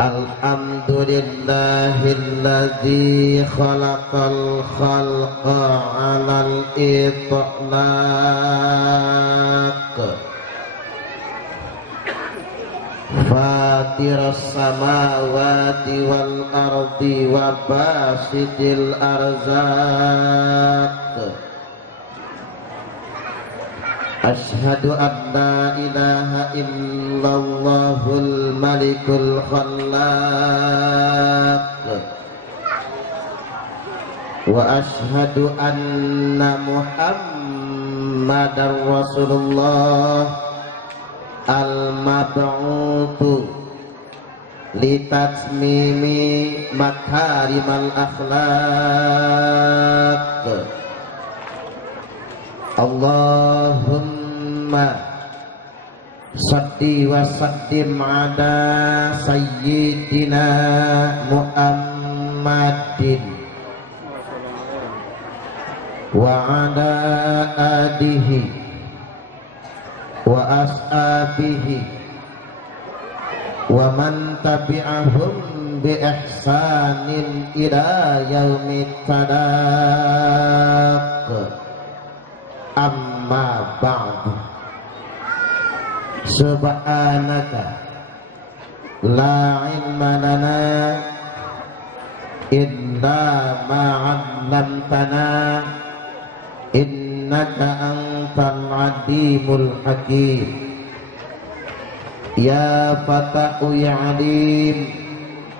Alhamdulillahilladzi khalaqal khalqa 'alal itlaq Fatiras samawati wal ardi wa basitil arzaq Ashhadu an la ilaha illallahul malikul khallaq Wa ashhadu anna muhammadar rasulullah al-mab'utu litatmimi makarimal akhlaq Allahumma salli wa sallim ala sayyidina Muhammadin wa ala alihi wa ashabihi wa man tabi'ahum bi ihsanin ila yaumit talaq amma ba'du subhanaka la ilma lana illa ma 'allamtana innaka antal alimul hakim ya fatahu ya alim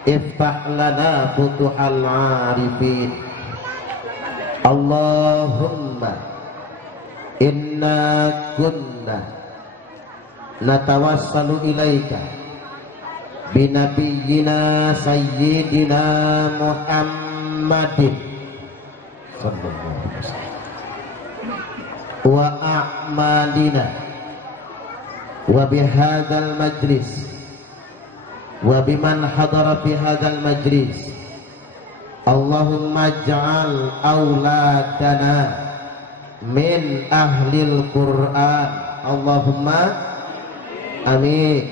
iftah lana futuhal arifin Allahumma inna kunna natawassalu ilaika binabiyyina sayyidina Muhammadin sallallahu alaihi wasallam wa a'malina wa bihadzal majlis wa biman hadara fi hadzal majlis Allahumma ij'al auladana min ahlil Qur'an Allahumma amin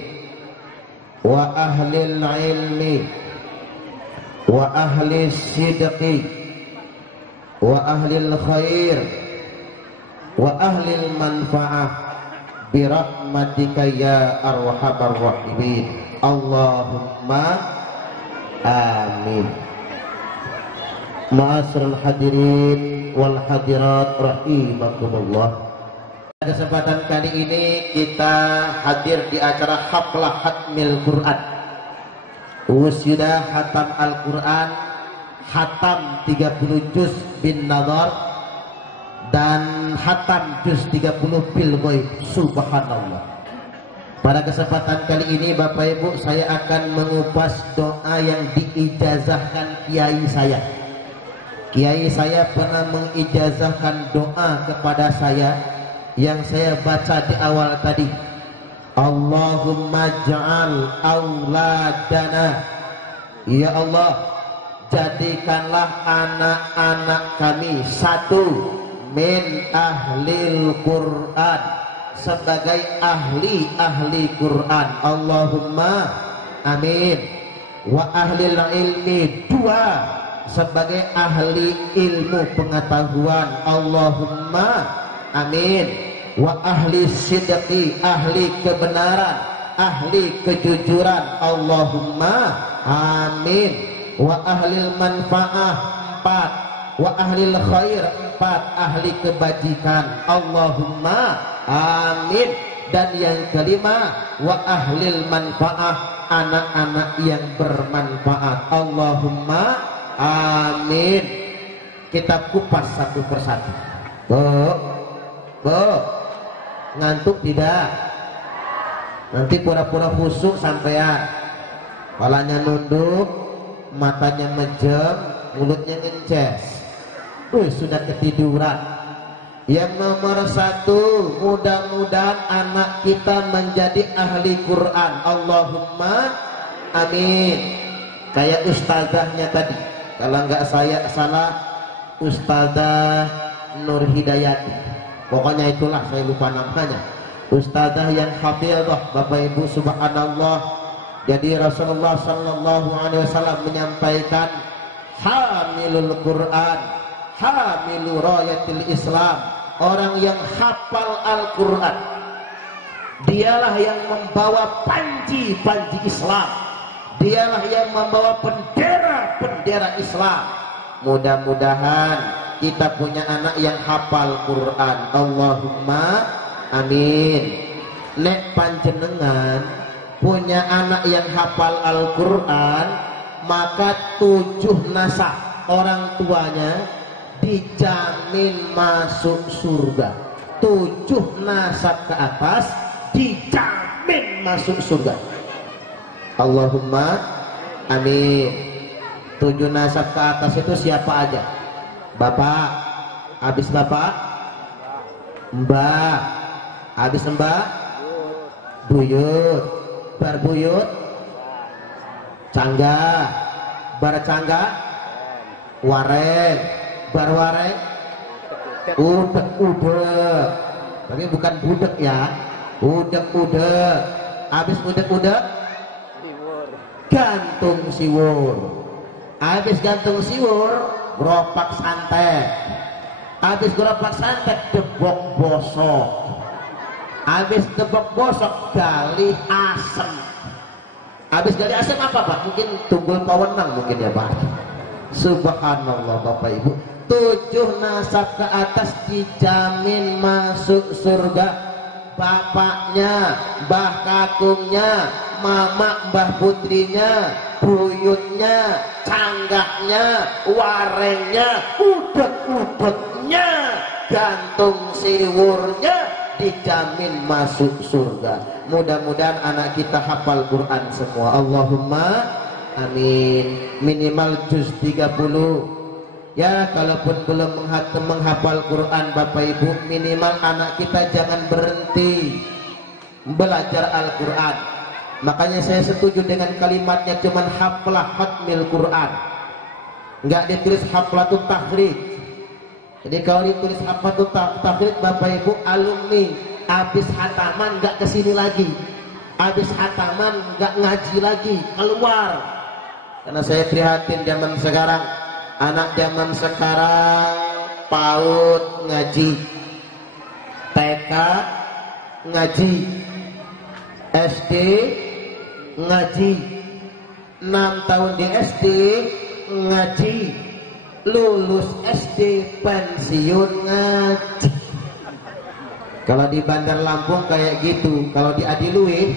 wa ahlil ilmi wa ahlis sidqi wa ahlil khair wa ahlil manfa'ah birahmatika ya arhamar rahimin Allahumma amin. Ma'asyiral hadirin wal hadirat rahimakumullah. Kesempatan kali ini kita hadir di acara haflah khatmil Quran. Wisuda khatam Al-Quran, khatam 30 juz bin nazar dan khatam juz 30 bil ghaib. Subhanallah. Pada kesempatan kali ini Bapak Ibu, saya akan mengupas doa yang diijazahkan kiai saya. Kiai saya pernah mengijazahkan doa kepada saya yang saya baca di awal tadi. Allahumma ja'al auladana, ya Allah, jadikanlah anak-anak kami satu min ahlil Quran, sebagai ahli Quran. Allahumma amin. Wa ahlil ilmi, dua, sebagai ahli ilmu pengetahuan. Allahumma amin. Wa ahli sidqi, ahli kebenaran, ahli kejujuran. Allahumma amin. Wa ahlil manfaah, 4. Wa ahlil khair, 4, ahli kebajikan. Allahumma amin. Dan yang kelima, wa ahlil manfaah, anak-anak yang bermanfaat. Allahumma amin. Kita kupas satu persatu. Ngantuk tidak? Nanti pura-pura khusyuk sampean. Kepalanya nunduk, matanya mejem, mulutnya ngences. Sudah ketiduran. Yang nomor 1, mudah-mudahan anak kita menjadi ahli Quran. Allahumma amin. Kayak ustazahnya tadi, kalau nggak saya salah, Ustazah Nur Hidayati. Pokoknya itulah, saya lupa namanya. Ustazah yang hafizah, Bapak Ibu, subhanallah, Jadi Rasulullah sallallahu alaihi wasallam menyampaikan, hamilul Quran, hamilu rayatil Islam, orang yang hafal Al-Quran, dialah yang membawa panji-panji Islam, dialah yang membawa bendera-bendera Islam. Mudah-mudahan kita punya anak yang hafal Quran. Allahumma amin. Nek panjenengan punya anak yang hafal Al-Quran, maka 7 nasab orang tuanya dijamin masuk surga. 7 nasab ke atas dijamin masuk surga. Allahumma amin. 7 nasab ke atas itu siapa aja? Bapak, habis bapak, mbak, habis mbak, buyut, barbuyut, cangga, barcangga, wareng, barwareng, udek, tapi bukan budek ya, udek, habis udek, gantung siwur, habis gantung siwur, geropak santet, habis geropak santet, debok bosok, habis debok bosok, gali asem. Habis gali asem apa Pak? Mungkin tunggul pawenang mungkin ya Pak. Subhanallah Bapak Ibu, 7 nasab ke atas dijamin masuk surga. Bapaknya, mbah kakungnya, mama mbah putrinya, buyutnya, canggahnya, warengnya, udek-udeknya, gantung siwurnya, dijamin masuk surga. Mudah-mudahan anak kita hafal Quran semua. Allahumma amin. Minimal juz 30. Ya, kalaupun belum menghafal Quran Bapak Ibu, minimal anak kita jangan berhenti belajar Al-Quran. Makanya saya setuju dengan kalimatnya, cuman haflah hatmil Quran, nggak ditulis haflatut tahrid. Jadi kalau ditulis haflatut tahrid Bapak Ibu, alumni habis hataman nggak kesini lagi, habis hataman nggak ngaji lagi, keluar. Karena saya prihatin zaman sekarang, anak zaman sekarang PAUD ngaji, TK ngaji, SD ngaji, 6 tahun di SD ngaji, lulus SD pensiun ngaji. Kalau di Bandar Lampung kayak gitu, kalau di Adiluih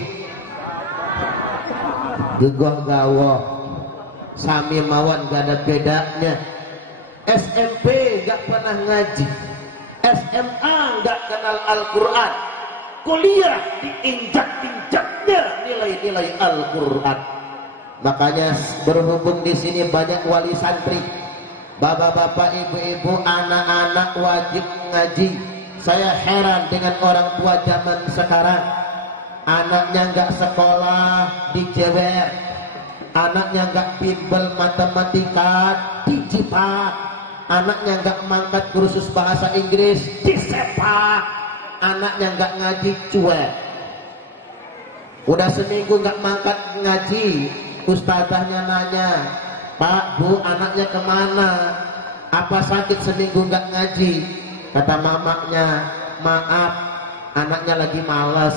gegoh gawoh, sami mawon gak ada bedanya. SMP gak pernah ngaji, SMA gak kenal Al-Quran, kuliah diinjak-injaknya nilai-nilai Al-Quran. Makanya berhubung di sini banyak wali santri, bapak-bapak, ibu-ibu, anak-anak wajib ngaji. Saya heran dengan orang tua zaman sekarang, anaknya nggak sekolah dijewer, anaknya nggak bimbel matematika dijipak, anaknya nggak mangkat kursus bahasa Inggris disepak, anaknya nggak ngaji cuek. Udah seminggu nggak mangkat ngaji, ustazahnya nanya, Pak, Bu, anaknya kemana? Apa sakit seminggu nggak ngaji? Kata mamanya, maaf, anaknya lagi malas.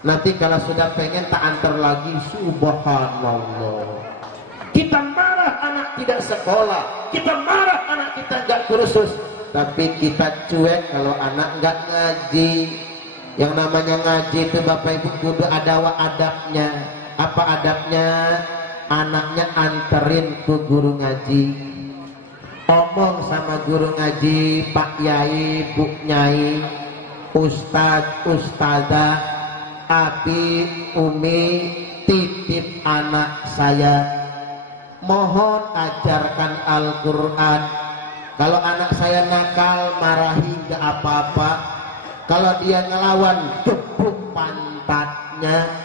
Nanti kalau sudah pengen tak antar lagi. Subhanallah. Kita marah anak tidak sekolah, kita marah anak kita nggak kursus, tapi kita cuek kalau anak nggak ngaji. Yang namanya ngaji itu Bapak Ibu kudu ada adabnya. Apa adabnya? Anaknya anterin ke guru ngaji, ngomong sama guru ngaji, Pak Yai, Bu Nyai, Ustadz, Ustadzah, Abi, Umi, titip anak saya, mohon ajarkan Al-Quran. Kalau anak saya nakal, marahi gak apa-apa. Kalau dia ngelawan, gebuk pantatnya.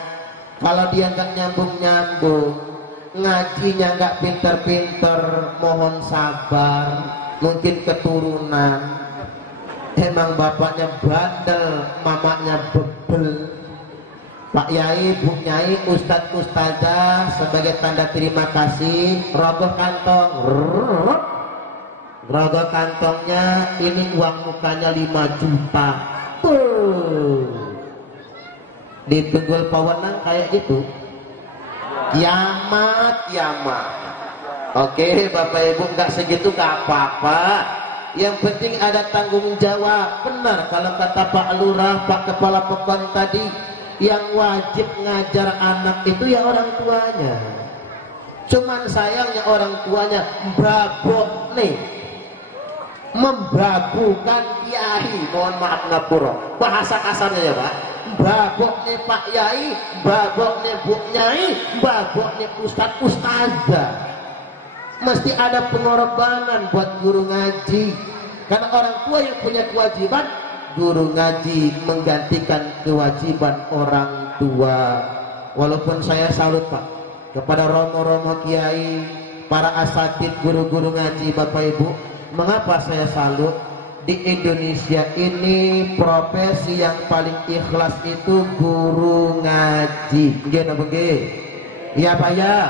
Kalau dia gak nyambung-nyambung, ngajinya gak pinter-pinter, mohon sabar. Mungkin keturunan, emang bapaknya bandel, mamanya bebel. Pak Yai, Bu Nyai, Ustadz Ustazah sebagai tanda terima kasih rogoh kantong. Rogoh kantongnya ini uang mukanya 5 juta. Ditunggul pewenang kayak gitu. Kiamat, kiamat. Oke, Bapak Ibu, nggak segitu nggak apa-apa. Yang penting ada tanggung jawab. Benar kalau kata Pak Lurah, Pak Kepala Pekon tadi, yang wajib ngajar anak itu ya orang tuanya. Cuman sayangnya orang tuanya babok nih, membabukan kiai. Mohon maaf ngapura, bahasa kasarnya ya Pak. Babok nih Pak Yai, babok nih Bu Nyai, babok nih Ustadz Ustazah. Mesti ada pengorbanan buat guru ngaji, karena orang tua yang punya kewajiban. Guru ngaji menggantikan kewajiban orang tua. Walaupun saya salut Pak kepada romo-romo kiai, para asatid, guru-guru ngaji, Bapak Ibu. Mengapa saya salut? Di Indonesia ini profesi yang paling ikhlas itu guru ngaji. Gimana begitu? Iya Pak ya.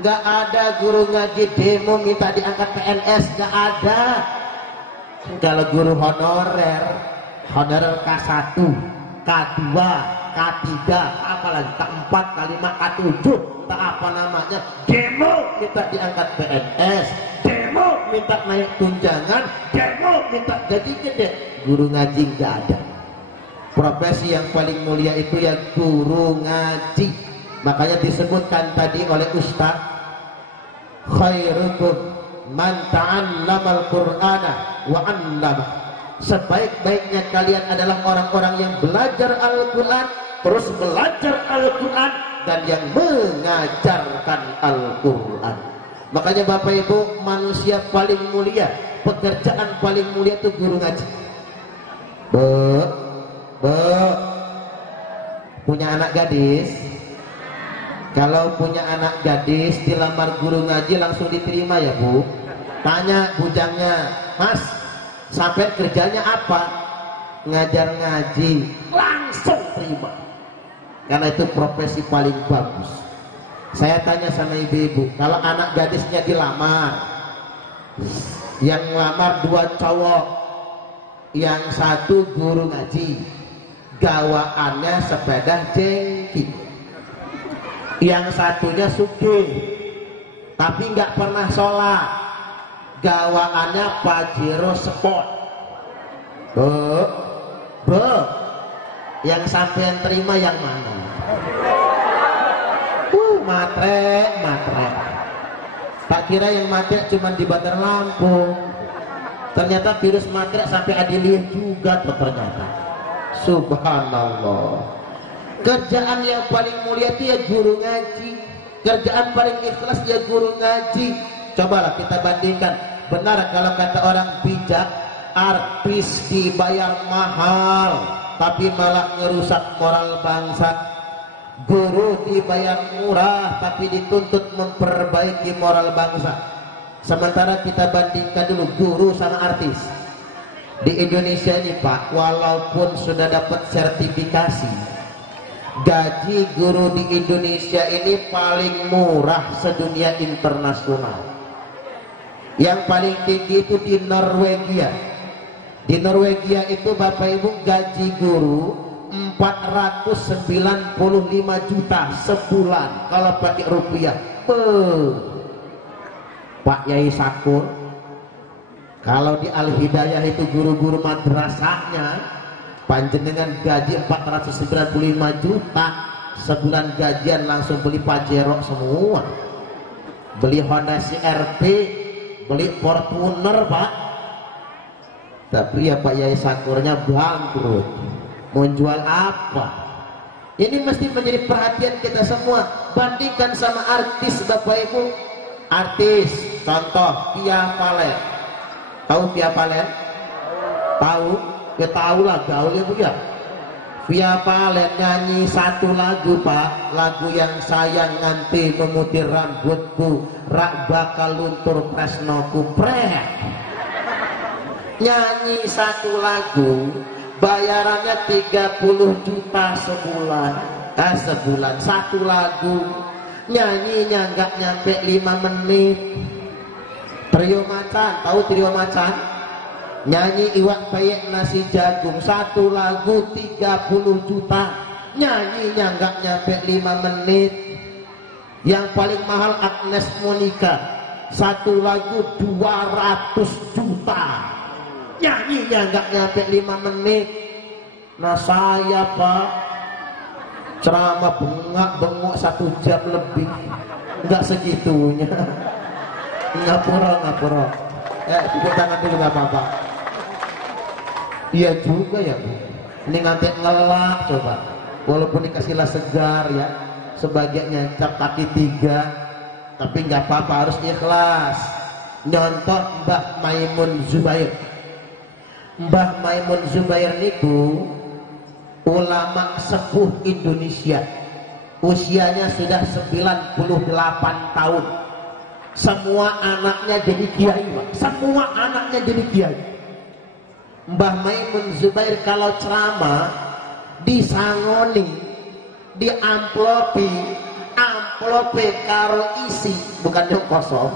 Nggak ada guru ngaji demo minta diangkat PNS, nggak ada. Kalau guru honorer K1, K2, K3, apalagi K4, K5, K7, tak apa namanya, demo minta diangkat PNS, demo minta naik tunjangan, demo minta gaji gede. Guru ngaji nggak ada. Profesi yang paling mulia itu ya guru ngaji. Makanya disebutkan tadi oleh Ustaz, khairukum man ta'allamal Qur'ana wa 'allama. Sebaik-baiknya kalian adalah orang-orang yang belajar Al-Qur'an, terus belajar Al-Qur'an, dan yang mengajarkan Al-Qur'an. Makanya Bapak Ibu, manusia paling mulia, pekerjaan paling mulia itu guru ngaji. Punya anak gadis? Kalau punya anak gadis dilamar guru ngaji langsung diterima ya Bu? Tanya bujangnya, Mas, sampai kerjanya apa? Ngajar ngaji. Langsung terima. Karena itu profesi paling bagus. Saya tanya sama ibu-ibu, kalau anak gadisnya dilamar, yang ngelamar 2 cowok, yang satu guru ngaji, gawaannya sepeda jengki, yang satunya sugih tapi nggak pernah sholat, gawaannya Pajero Sport. Yang sampean terima yang mana? Matre. Tak kira yang matre cuma di Bandar Lampung, ternyata virus matre sampai Adiliyah juga ternyata. Subhanallah. Kerjaan yang paling mulia itu ya guru ngaji. Kerjaan paling ikhlas ya guru ngaji. Cobalah kita bandingkan. Benar kalau kata orang bijak, artis dibayar mahal tapi malah ngerusak moral bangsa. Guru dibayar murah tapi dituntut memperbaiki moral bangsa. Sementara kita bandingkan dulu guru sama artis. Di Indonesia ini Pak, walaupun sudah dapat sertifikasi, gaji guru di Indonesia ini paling murah sedunia internasional. Yang paling tinggi itu di Norwegia. Di Norwegia itu Bapak Ibu gaji guru 495 juta sebulan kalau pakai rupiah. Pak Yai Sakur, kalau di Al-Hidayah itu guru-guru madrasahnya panjenengan gaji 495 juta sebulan, gajian langsung beli Pajero semua, beli Honda CR-V, beli Fortuner Pak. Tapi ya Pak Yai Sakurnya bangkrut, mau jual apa? Ini mesti menjadi perhatian kita semua. Bandingkan sama artis Bapak Ibu. Artis contoh Via Valen. Tahu Via Valen? Tahu? Ya tahu lah, gaulnya Bu ya. Via Valen nyanyi satu lagu Pak, lagu yang sayang nganti memutir rambutku, rak bakal luntur presnoku preh. Nyanyi satu lagu bayarannya 30 juta sebulan. Sebulan satu lagu, nyanyinya nggak nyampe 5 menit. Trio Macan, tahu Trio Macan? Nyanyi Iwak Peyek Nasi Jagung, satu lagu 30 juta, nyanyinya nggak nyampe 5 menit. Yang paling mahal Agnes Monica, satu lagu 200 juta, nyanyinya nggak nyampe 5 menit. Nah saya Pak, ceramah bengak-bengok 1 jam lebih, nggak segitunya. Ngapura. Tepuk tangan dulu nggak apa-apa. Iya juga ya Bu, ini ngantek ngelak coba, walaupun dikasih lah segar ya, sebagian nyacap kaki 3, tapi nggak apa-apa, harus ikhlas. Nyontoh Mbah Maimun Zubair. Mbah Maimun Zubair niku ulama sepuh Indonesia, usianya sudah 98 tahun. Semua anaknya jadi kiai Pak. Semua anaknya jadi kiai. Mbah Maimun Zubair kalau ceramah disangoni, diamplopi, amplope karo isi, bukan yang kosong,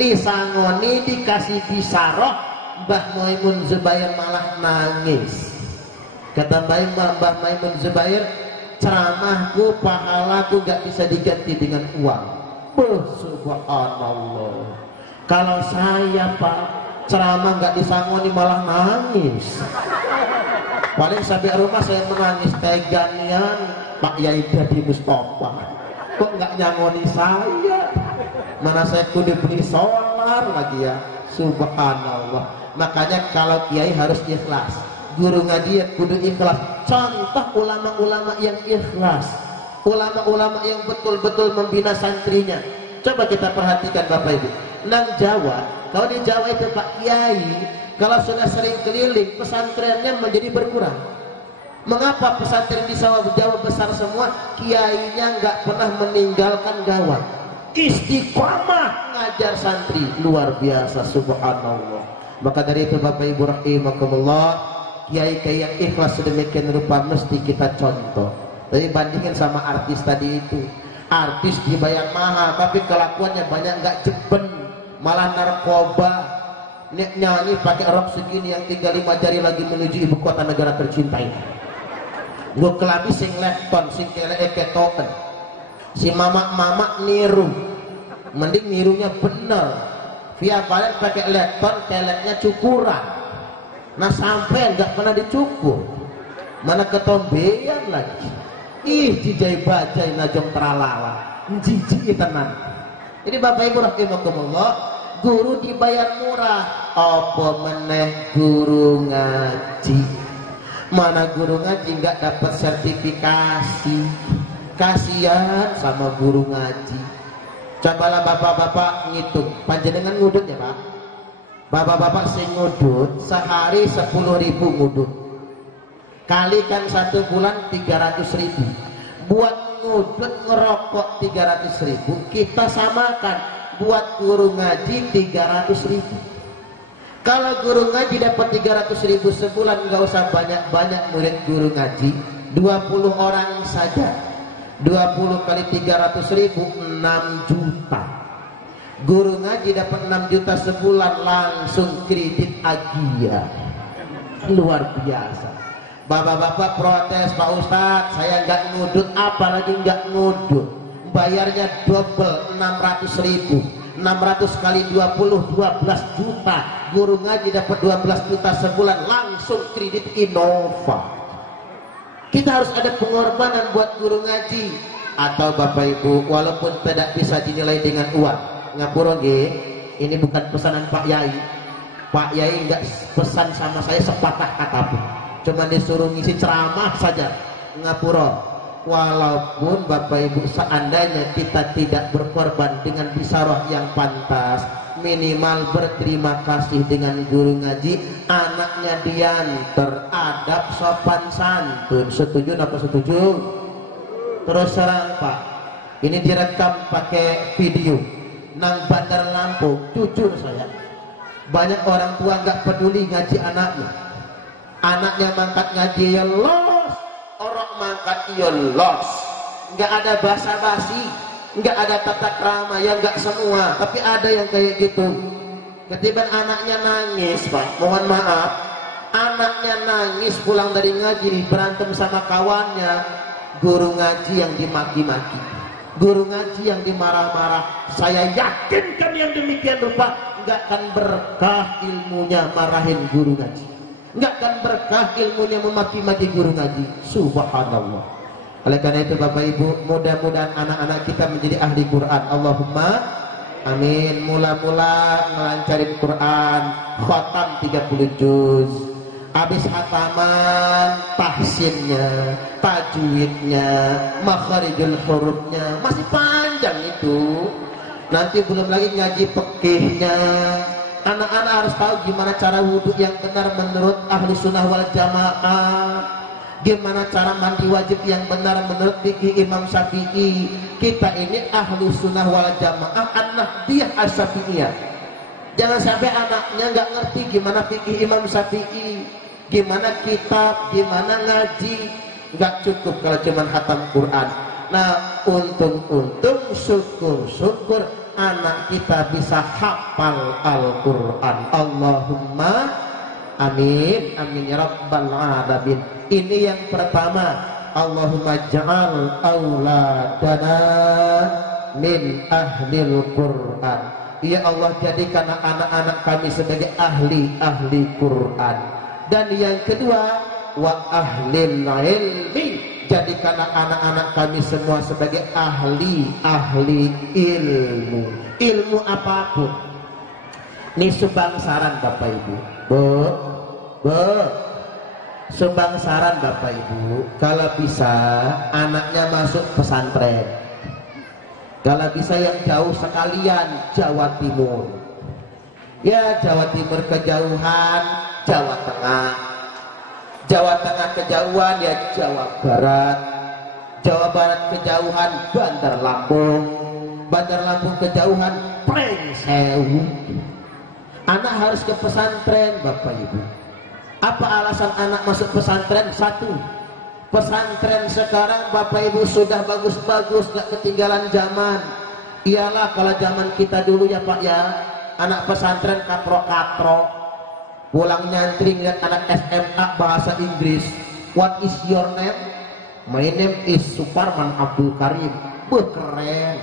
disangoni, dikasih bisaroh. Mbah Maimun Zubair malah nangis. Kata Mbah Maimun Zubair, ceramahku, pahalaku gak bisa diganti dengan uang. Subhanallah. Kalau saya Pak, ceramah gak disangoni malah nangis. Paling sampai rumah saya menangis, teganian Pak Yai Dadi Mustafa kok gak nyangoni saya, mana saya kudu beli solar lagi ya. Subhanallah. Makanya kalau kiai harus ikhlas, guru ngaji kudu ikhlas. Contoh ulama-ulama yang ikhlas, ulama-ulama yang betul-betul membina santrinya. Coba kita perhatikan Bapak Ibu, nang Jawa, kalau di Jawa itu Pak Kiai kalau sudah sering keliling, pesantrennya menjadi berkurang. Mengapa pesantren di Jawa besar semua, kiainya nggak pernah meninggalkan gawang, istiqomah ngajar santri, luar biasa, subhanallah. Maka dari itu Bapak Ibu rahimakumullah, kiai-kiai yang ikhlas sedemikian rupa mesti kita contoh. Tapi bandingin sama artis tadi itu, artis dibayar mahal tapi kelakuannya banyak nggak jeben, malah narkoba. Nyanyi pakai rok segini yang 35 jari lagi menuju ibu kota negara tercinta ini. Gue kelabi sing lepton, sing ketoken. Si mama niru, mending nirunya bener. Via Valen pakai lepton, keleknya cukuran. Nah sampai nggak pernah dicukur, mana ketombean lagi. Ih, jijai bajai najong teralala, jijik tenan. Jadi Bapak Ibu rahimakumullah, guru dibayar murah, apa meneh guru ngaji. Mana guru ngaji nggak dapat sertifikasi, kasihan sama guru ngaji. Cobalah bapak-bapak ngitung, panjenengan ngudut ya Pak. Bapak-bapak sing ngudut sehari 10.000 ngudut, kalikan 1 bulan 300.000. Buat ngudut ngerokok 300.000, kita samakan buat guru ngaji 300.000. Kalau guru ngaji dapat 300.000 sebulan, nggak usah banyak-banyak murid guru ngaji, 20 orang saja. 20 kali 300.000, 6 juta. Guru ngaji dapat 6 juta sebulan, langsung kredit Agia. Luar biasa. Bapak-bapak protes, Pak Ustadz saya nggak ngudut, apalagi nggak ngudut, bayarnya double, 600.000. 600 kali 20, 12 juta. Guru ngaji dapat 12 juta sebulan, langsung kredit Innova. Kita harus ada pengorbanan buat guru ngaji. Atau Bapak Ibu, walaupun tidak bisa dinilai dengan uang, ngapura nggih, ini bukan pesanan Pak Yai. Pak Yai nggak pesan sama saya sepatah kata pun, cuma disuruh ngisi ceramah saja. Ngapura, walaupun Bapak Ibu seandainya kita tidak berkorban dengan bisaroh yang pantas, minimal berterima kasih dengan guru ngaji, anaknya diantar, adab sopan santun. Setuju apa setuju? Terus serang Pak, ini direkam pakai video nang Bandar Lampung. Jujur saya, banyak orang tua nggak peduli ngaji anaknya. Anaknya mangkat ngaji ya los, orang mangkat ya los. nggak ada basa-basi, nggak ada tata krama, ya nggak semua, tapi ada yang kayak gitu. Ketiban anaknya nangis, Pak, mohon maaf, anaknya nangis pulang dari ngaji, berantem sama kawannya, guru ngaji yang dimaki-maki, guru ngaji yang dimarah-marah. Saya yakinkan yang demikian rupa nggak akan berkah ilmunya marahin guru ngaji, nggak akan berkah ilmunya memaki-maki guru ngaji. Subhanallah. Oleh karena itu Bapak Ibu, mudah-mudahan anak-anak kita menjadi ahli Quran. Allahumma amin. Mula-mula melancarin Quran, khatam 30 juz. Habis khataman, tahsinnya, tajwidnya, makharijul hurufnya, masih panjang itu. Nanti belum lagi ngaji fikihnya. Anak-anak harus tahu gimana cara wudhu yang benar menurut ahli sunnah wal jamaah, gimana cara mandi wajib yang benar menurut fikih Imam Syafi'i. Kita ini ahli sunnah wal jamaah, an-nahdiyah as-syafi'iyah. Jangan sampai anaknya nggak ngerti gimana fikih Imam Syafi'i, gimana kitab, gimana ngaji. Nggak cukup kalau cuma khatam Quran. Nah, untung-untung, syukur-syukur anak kita bisa hafal Al-Quran. Allahumma amin, amin ya rabbal alamin. Ini yang pertama. Allahumma ja'al auladana min ahlil Quran. Ya Allah, jadikan anak-anak kami sebagai ahli Quran. Dan yang kedua, wa ahlil ilmi. Jadikan anak-anak kami semua sebagai ahli ilmu. Ilmu apapun. Ini sumbang saran Bapak Ibu. Sumbang saran Bapak Ibu, kalau bisa anaknya masuk pesantren, kalau bisa yang jauh sekalian, Jawa Timur. Ya Jawa Timur kejauhan, Jawa Tengah. Jawa Tengah kejauhan, ya Jawa Barat. Jawa Barat kejauhan, Bandar Lampung. Bandar Lampung kejauhan, Pringsewu. Anak harus ke pesantren Bapak Ibu. Apa alasan anak masuk pesantren? Satu, pesantren sekarang Bapak Ibu sudah bagus-bagus, gak ketinggalan zaman. Iyalah kalau zaman kita dulu ya Pak ya, anak pesantren katro-katro, pulang nyantri ngeliat anak SMA bahasa Inggris. What is your name? My name is Suparman Abdul Karim. Keren.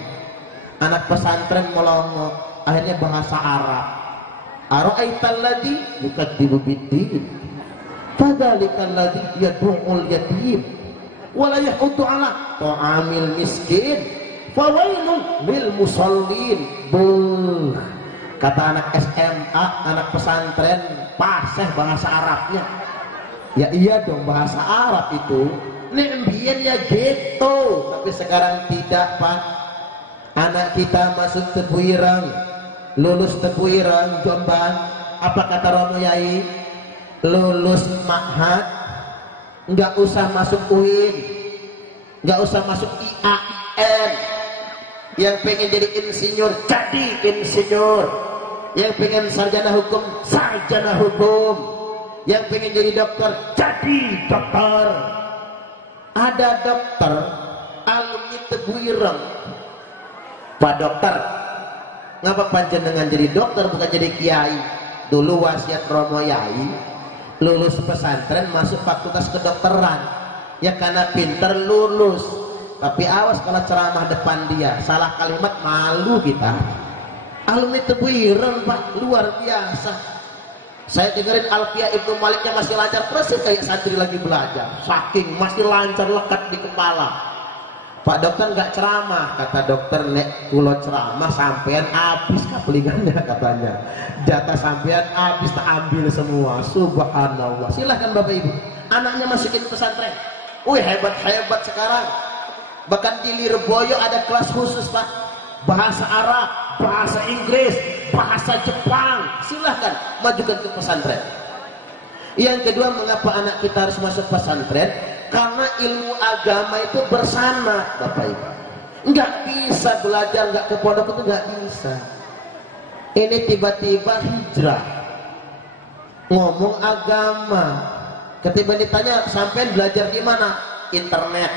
Anak pesantren melongo, akhirnya bahasa Arab. Ara'aital ladzi yukadzibu biddin, fadzalikal ladzi yad'ul yatim wa la yahuddu 'ala ta'amil miskin, fawailun lil musallin. Kata anak SMA, anak pesantren, paseh bahasa Arabnya. Ya iya dong, bahasa Arab itu. Nembien ya gitu, tapi sekarang tidak Pak. Anak kita masuk Tebuireng, lulus Tebuireng Jombang, apa kata Romo Yai? Lulus Ma'had, nggak usah masuk UIN, nggak usah masuk IAIN. Yang pengen jadi insinyur, jadi insinyur. Yang pengen sarjana hukum, sarjana hukum. Yang pengen jadi dokter, jadi dokter. Ada dokter alumni Tebuireng, Pak Dokter, ngapa panjenengan jadi dokter bukan jadi kiai? Dulu wasiat Romo Yai, lulus pesantren masuk fakultas kedokteran. Ya karena pinter lulus. Tapi awas kalau ceramah depan dia, salah kalimat malu kita. Alumni Tebuireng Pak, luar biasa. Saya dengerin Alfiah Ibnu Maliknya masih lancar, persis kayak santri lagi belajar. Saking masih lancar, lekat di kepala. Pak Dokter nggak ceramah, kata dokter, nek kulo ceramah sampean habis kapelingannya katanya. Jatah sampean habis, tak ambil semua. Subhanallah. Silahkan Bapak Ibu, anaknya masukin pesantren. Wih, hebat-hebat sekarang. Bahkan di Lirboyo ada kelas khusus Pak, bahasa Arab, bahasa Inggris, bahasa Jepang. Silahkan majukan ke pesantren. Yang kedua, mengapa anak kita harus masuk pesantren? Karena ilmu agama itu bersama Bapak Ibu. Nggak bisa belajar nggak ke pondok, itu nggak bisa. Ini tiba-tiba hijrah ngomong agama. Ketika ditanya sampean belajar di mana? Internet.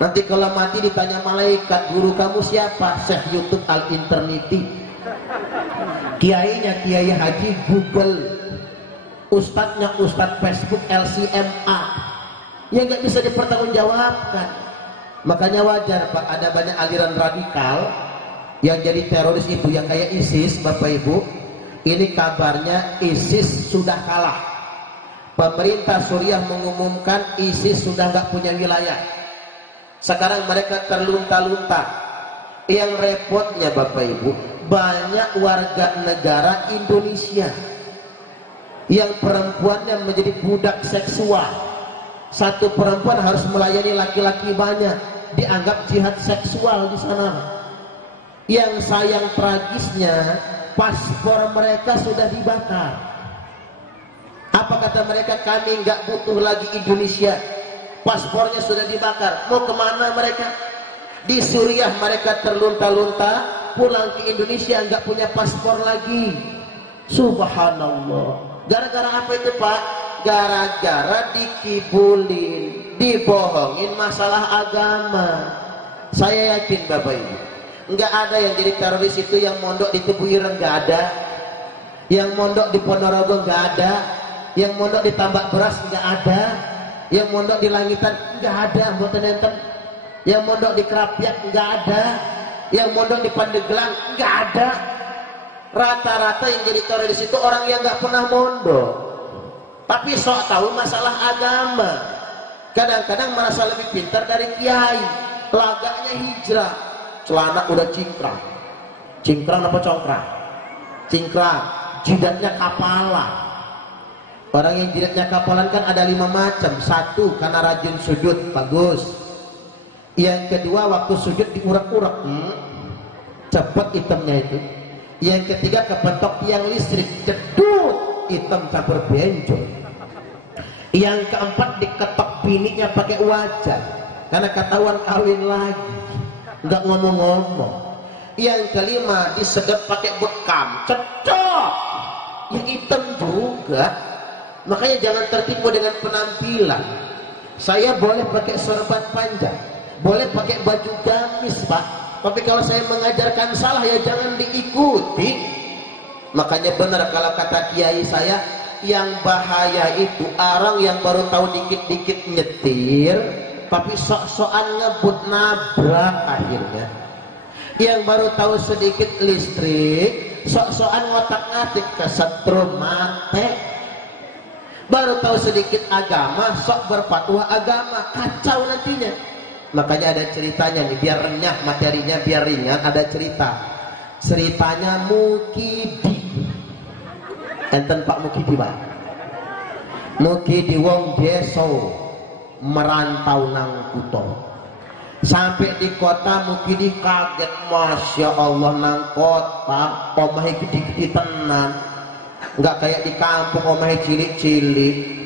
Nanti kalau mati ditanya malaikat, guru kamu siapa? Syekh YouTube Al-Internity, kiainya Kiai Haji Google, ustadznya Ustadz Facebook LCMA. Ya nggak bisa dipertanggungjawabkan. Makanya wajar Pak, ada banyak aliran radikal yang jadi teroris itu yang kayak ISIS. Bapak Ibu, ini kabarnya ISIS sudah kalah. Pemerintah Suriah mengumumkan ISIS sudah nggak punya wilayah. Sekarang mereka terlunta-lunta. Yang repotnya Bapak Ibu, banyak warga negara Indonesia yang perempuannya menjadi budak seksual. Satu perempuan harus melayani laki-laki banyak, dianggap jihad seksual di sana. Yang sayang tragisnya, paspor mereka sudah dibakar. Apa kata mereka? Kami nggak butuh lagi Indonesia, paspornya sudah dibakar. Mau kemana mereka? Di Suriah mereka terlunta-lunta, pulang ke Indonesia nggak punya paspor lagi. Subhanallah. Gara-gara apa itu Pak? Gara-gara dikibulin, dibohongin masalah agama. Saya yakin Bapak Ibu, nggak ada yang jadi teroris itu yang mondok di Tubuh Ireng, nggak ada. Yang mondok di Ponorogo nggak ada. Yang mondok di Tambak Beras nggak ada. Yang mondok di Langitan nggak ada. Yang mondok di Kerapiak nggak ada. Yang mondok di Pandeglang nggak ada. Rata-rata yang jadi teroris itu orang yang nggak pernah mondok, tapi sok tahu masalah agama. Kadang-kadang merasa lebih pintar dari kiai. Lagaknya hijrah, celana udah cingkrang. Cingkrang apa congkrang? Cingkrang. Jidatnya kapalan. Orang yang jidatnya kapalan kan ada 5 macam. Satu, karena rajin sujud, bagus. Yang kedua, waktu sujud diurak-urak, cepet hitamnya itu. Yang ketiga, kepentok tiang listrik, cedut, hitam campur benjol. Yang keempat, diketok biniknya pakai wajan, karena ketahuan kawin lagi, nggak ngomong-ngomong. Yang kelima, disedot pakai bekam, cedok, ya hitam juga. Makanya jangan tertipu dengan penampilan. Saya boleh pakai sorban panjang, boleh pakai baju gamis Pak, tapi kalau saya mengajarkan salah ya jangan diikuti. Makanya benar kalau kata kiai saya, yang bahaya itu orang yang baru tahu dikit-dikit nyetir, tapi sok-sokan ngebut nabrak akhirnya. Yang baru tahu sedikit listrik, sok-sokan ngotak-ngatik kesetrum mati. Baru tahu sedikit agama, sok berfatwa agama, kacau nantinya. Makanya ada ceritanya nih, biar renyah materinya, biar ringan, ada cerita. Ceritanya Mukidi. Enten Pak Mukidi Pak. Mukidi wong deso merantau nang kutha. Sampai di kota Mukidi kaget, Masya Allah, nang kota omahe gede-gede tenan. Nggak kayak di kampung omahe cilik-cilik.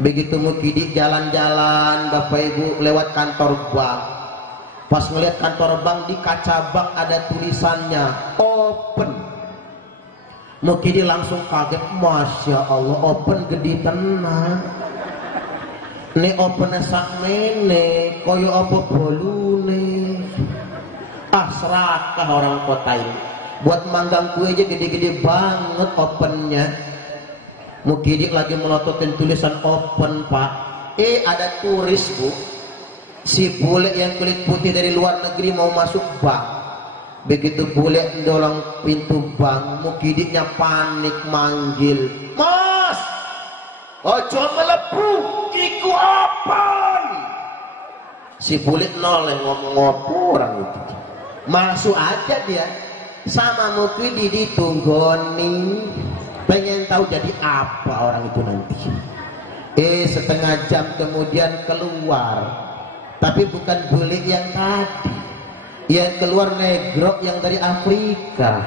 Begitu Mukidi jalan-jalan Bapak Ibu lewat kantor bank, pas ngeliat kantor bank, di kaca bank ada tulisannya open. Mukidi langsung kaget, Masya Allah, open gede tenan. Ini open sakmene koyo apa bolune. Serakah orang kota ini, buat manggang kue aja gede-gede banget opennya. Mukidi lagi melototin tulisan open Pak. Ada turis Bu, si bule yang kulit putih dari luar negeri mau masuk bank. Begitu bule dorong pintu bank, Mukidinya panik manggil, Mas, ojo melebu, iku open. Si bule noleh ngomong apa orang itu. Masuk aja dia, sama Mukidi ditunggoni. Pengen tahu jadi apa orang itu nanti. Setengah jam kemudian keluar, tapi bukan bule yang tadi. Yang keluar negro yang dari Afrika.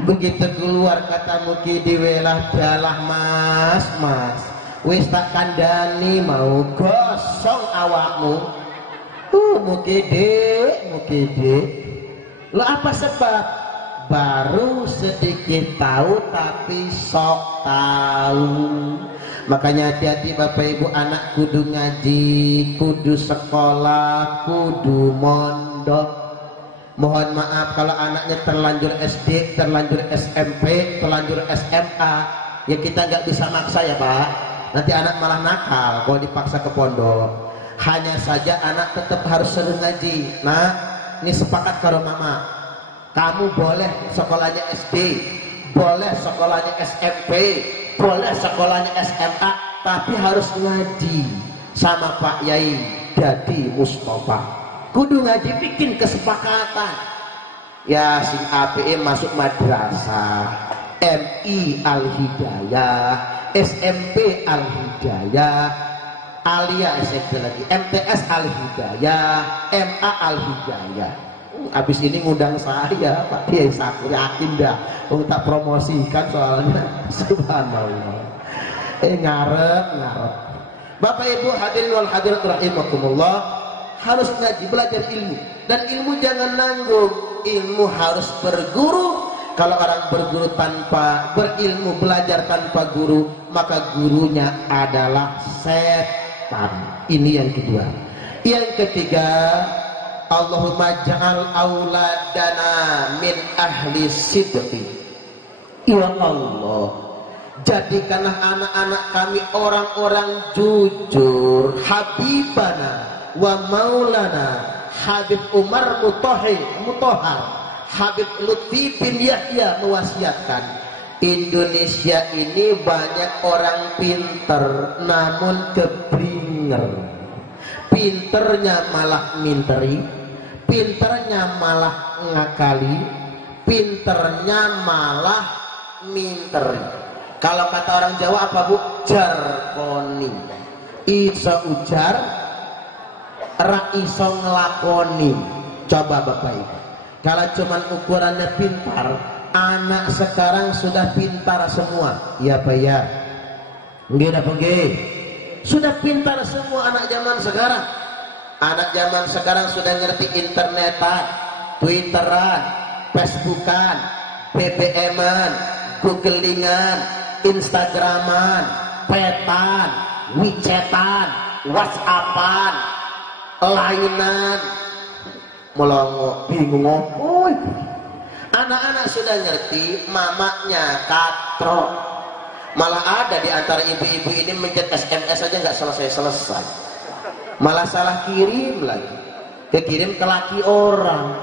Begitu keluar kata Mukidi, welah dalah mas, wis tak kandani mau gosong awakmu. Mukidi, lo apa sebab? Baru sedikit tahu tapi sok tahu. Makanya hati-hati Bapak Ibu, anak kudu ngaji, kudu sekolah, kudu mondok. Mohon maaf kalau anaknya terlanjur SD, terlanjur SMP, terlanjur SMA, ya kita nggak bisa maksa ya Pak. Nanti anak malah nakal kalau dipaksa ke pondok. Hanya saja anak tetap harus sering ngaji. Nah, ini sepakat kalau mama, kamu boleh sekolahnya SD, boleh sekolahnya SMP, boleh sekolahnya SMA, tapi harus ngaji sama Pak Yai Dadi Mustafa. Kudu ngaji, bikin kesepakatan. Ya sing APE masuk madrasah, MI Al-Hidayah, SMP Al-Hidayah, Alia SMP lagi, MTS Al-Hidayah, MA Al-Hidayah. Abis ini ngundang saya Pak Kiai, saya yakin dah tak promosikan soalnya. Subhanallah. Ngarep. Bapak Ibu hadirin wal hadirat rahimakumullah, harus ngaji, belajar ilmu. Dan ilmu jangan nanggung, ilmu harus berguru. Kalau orang berguru tanpa berilmu, belajar tanpa guru, maka gurunya adalah setan. Ini yang kedua. Yang ketiga, Allahumma ja'al auladana min ahli sidqi. Ya Allah, jadikanlah anak-anak kami orang-orang jujur. Habibana wa maulana Habib Umar Mutahhar, Habib Lutfi bin Yahya mewasiatkan, Indonesia ini banyak orang pinter namun keblinger. Pinternya malah minteri, pinternya malah ngakali, pinternya malah minteri. Kalau kata orang Jawa apa Bu? Jarkoni. Iso ujar, ra iso ngelakoni. Coba Bapak Ibu, kalau cuman ukurannya pintar, anak sekarang sudah pintar semua. Iya Pak ya? Nggih apa nggih? Sudah pintar semua anak zaman sekarang. Anak zaman sekarang sudah ngerti internetan, twitteran, facebookan, BBM-an, googlingan, instagraman, petan, wechat-an, whatsappan, lainan. Melongo bingung ngopo. Anak-anak sudah ngerti, mamanya katrok. Malah ada di antara ibu-ibu ini mencet SMS aja nggak selesai-selesai, malah salah kirim lagi, kekirim ke laki orang.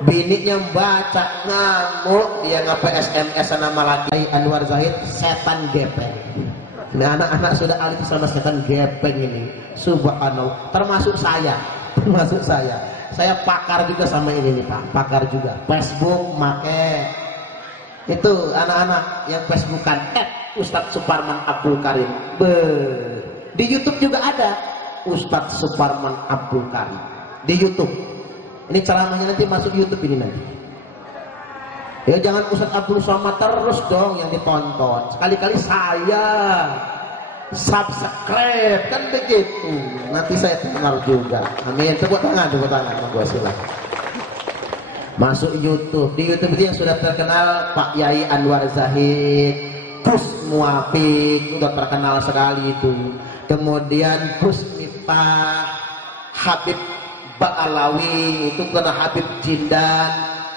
Bininya baca ngamuk, dia ngapa SMS nama laki Anwar Zahid setan gepeng. Nah anak-anak sudah alih sama setan gepeng ini. Subhanallah, termasuk saya. Saya pakar juga sama ini nih Pak, pakar juga. Facebook make itu anak-anak yang Facebookan Ustadz Suparman Abdul Karim. Di YouTube juga ada Ustadz Suparman Abdul Karim di YouTube. Ini ceramahnya nanti masuk YouTube ini nanti. Ya jangan Ustadz Abdul Somad terus dong yang ditonton. Sekali-kali saya subscribe kan begitu. Nanti saya terkenal juga. Amin. Tepuk tangan monggo silakan. Masuk YouTube. Di YouTube itu yang sudah terkenal Pak Yai Anwar Zahid, Gus Muafiq, sudah terkenal sekali itu. Kemudian Gus Miftah, Habib Ba'alawi, itu kena Habib Jindan,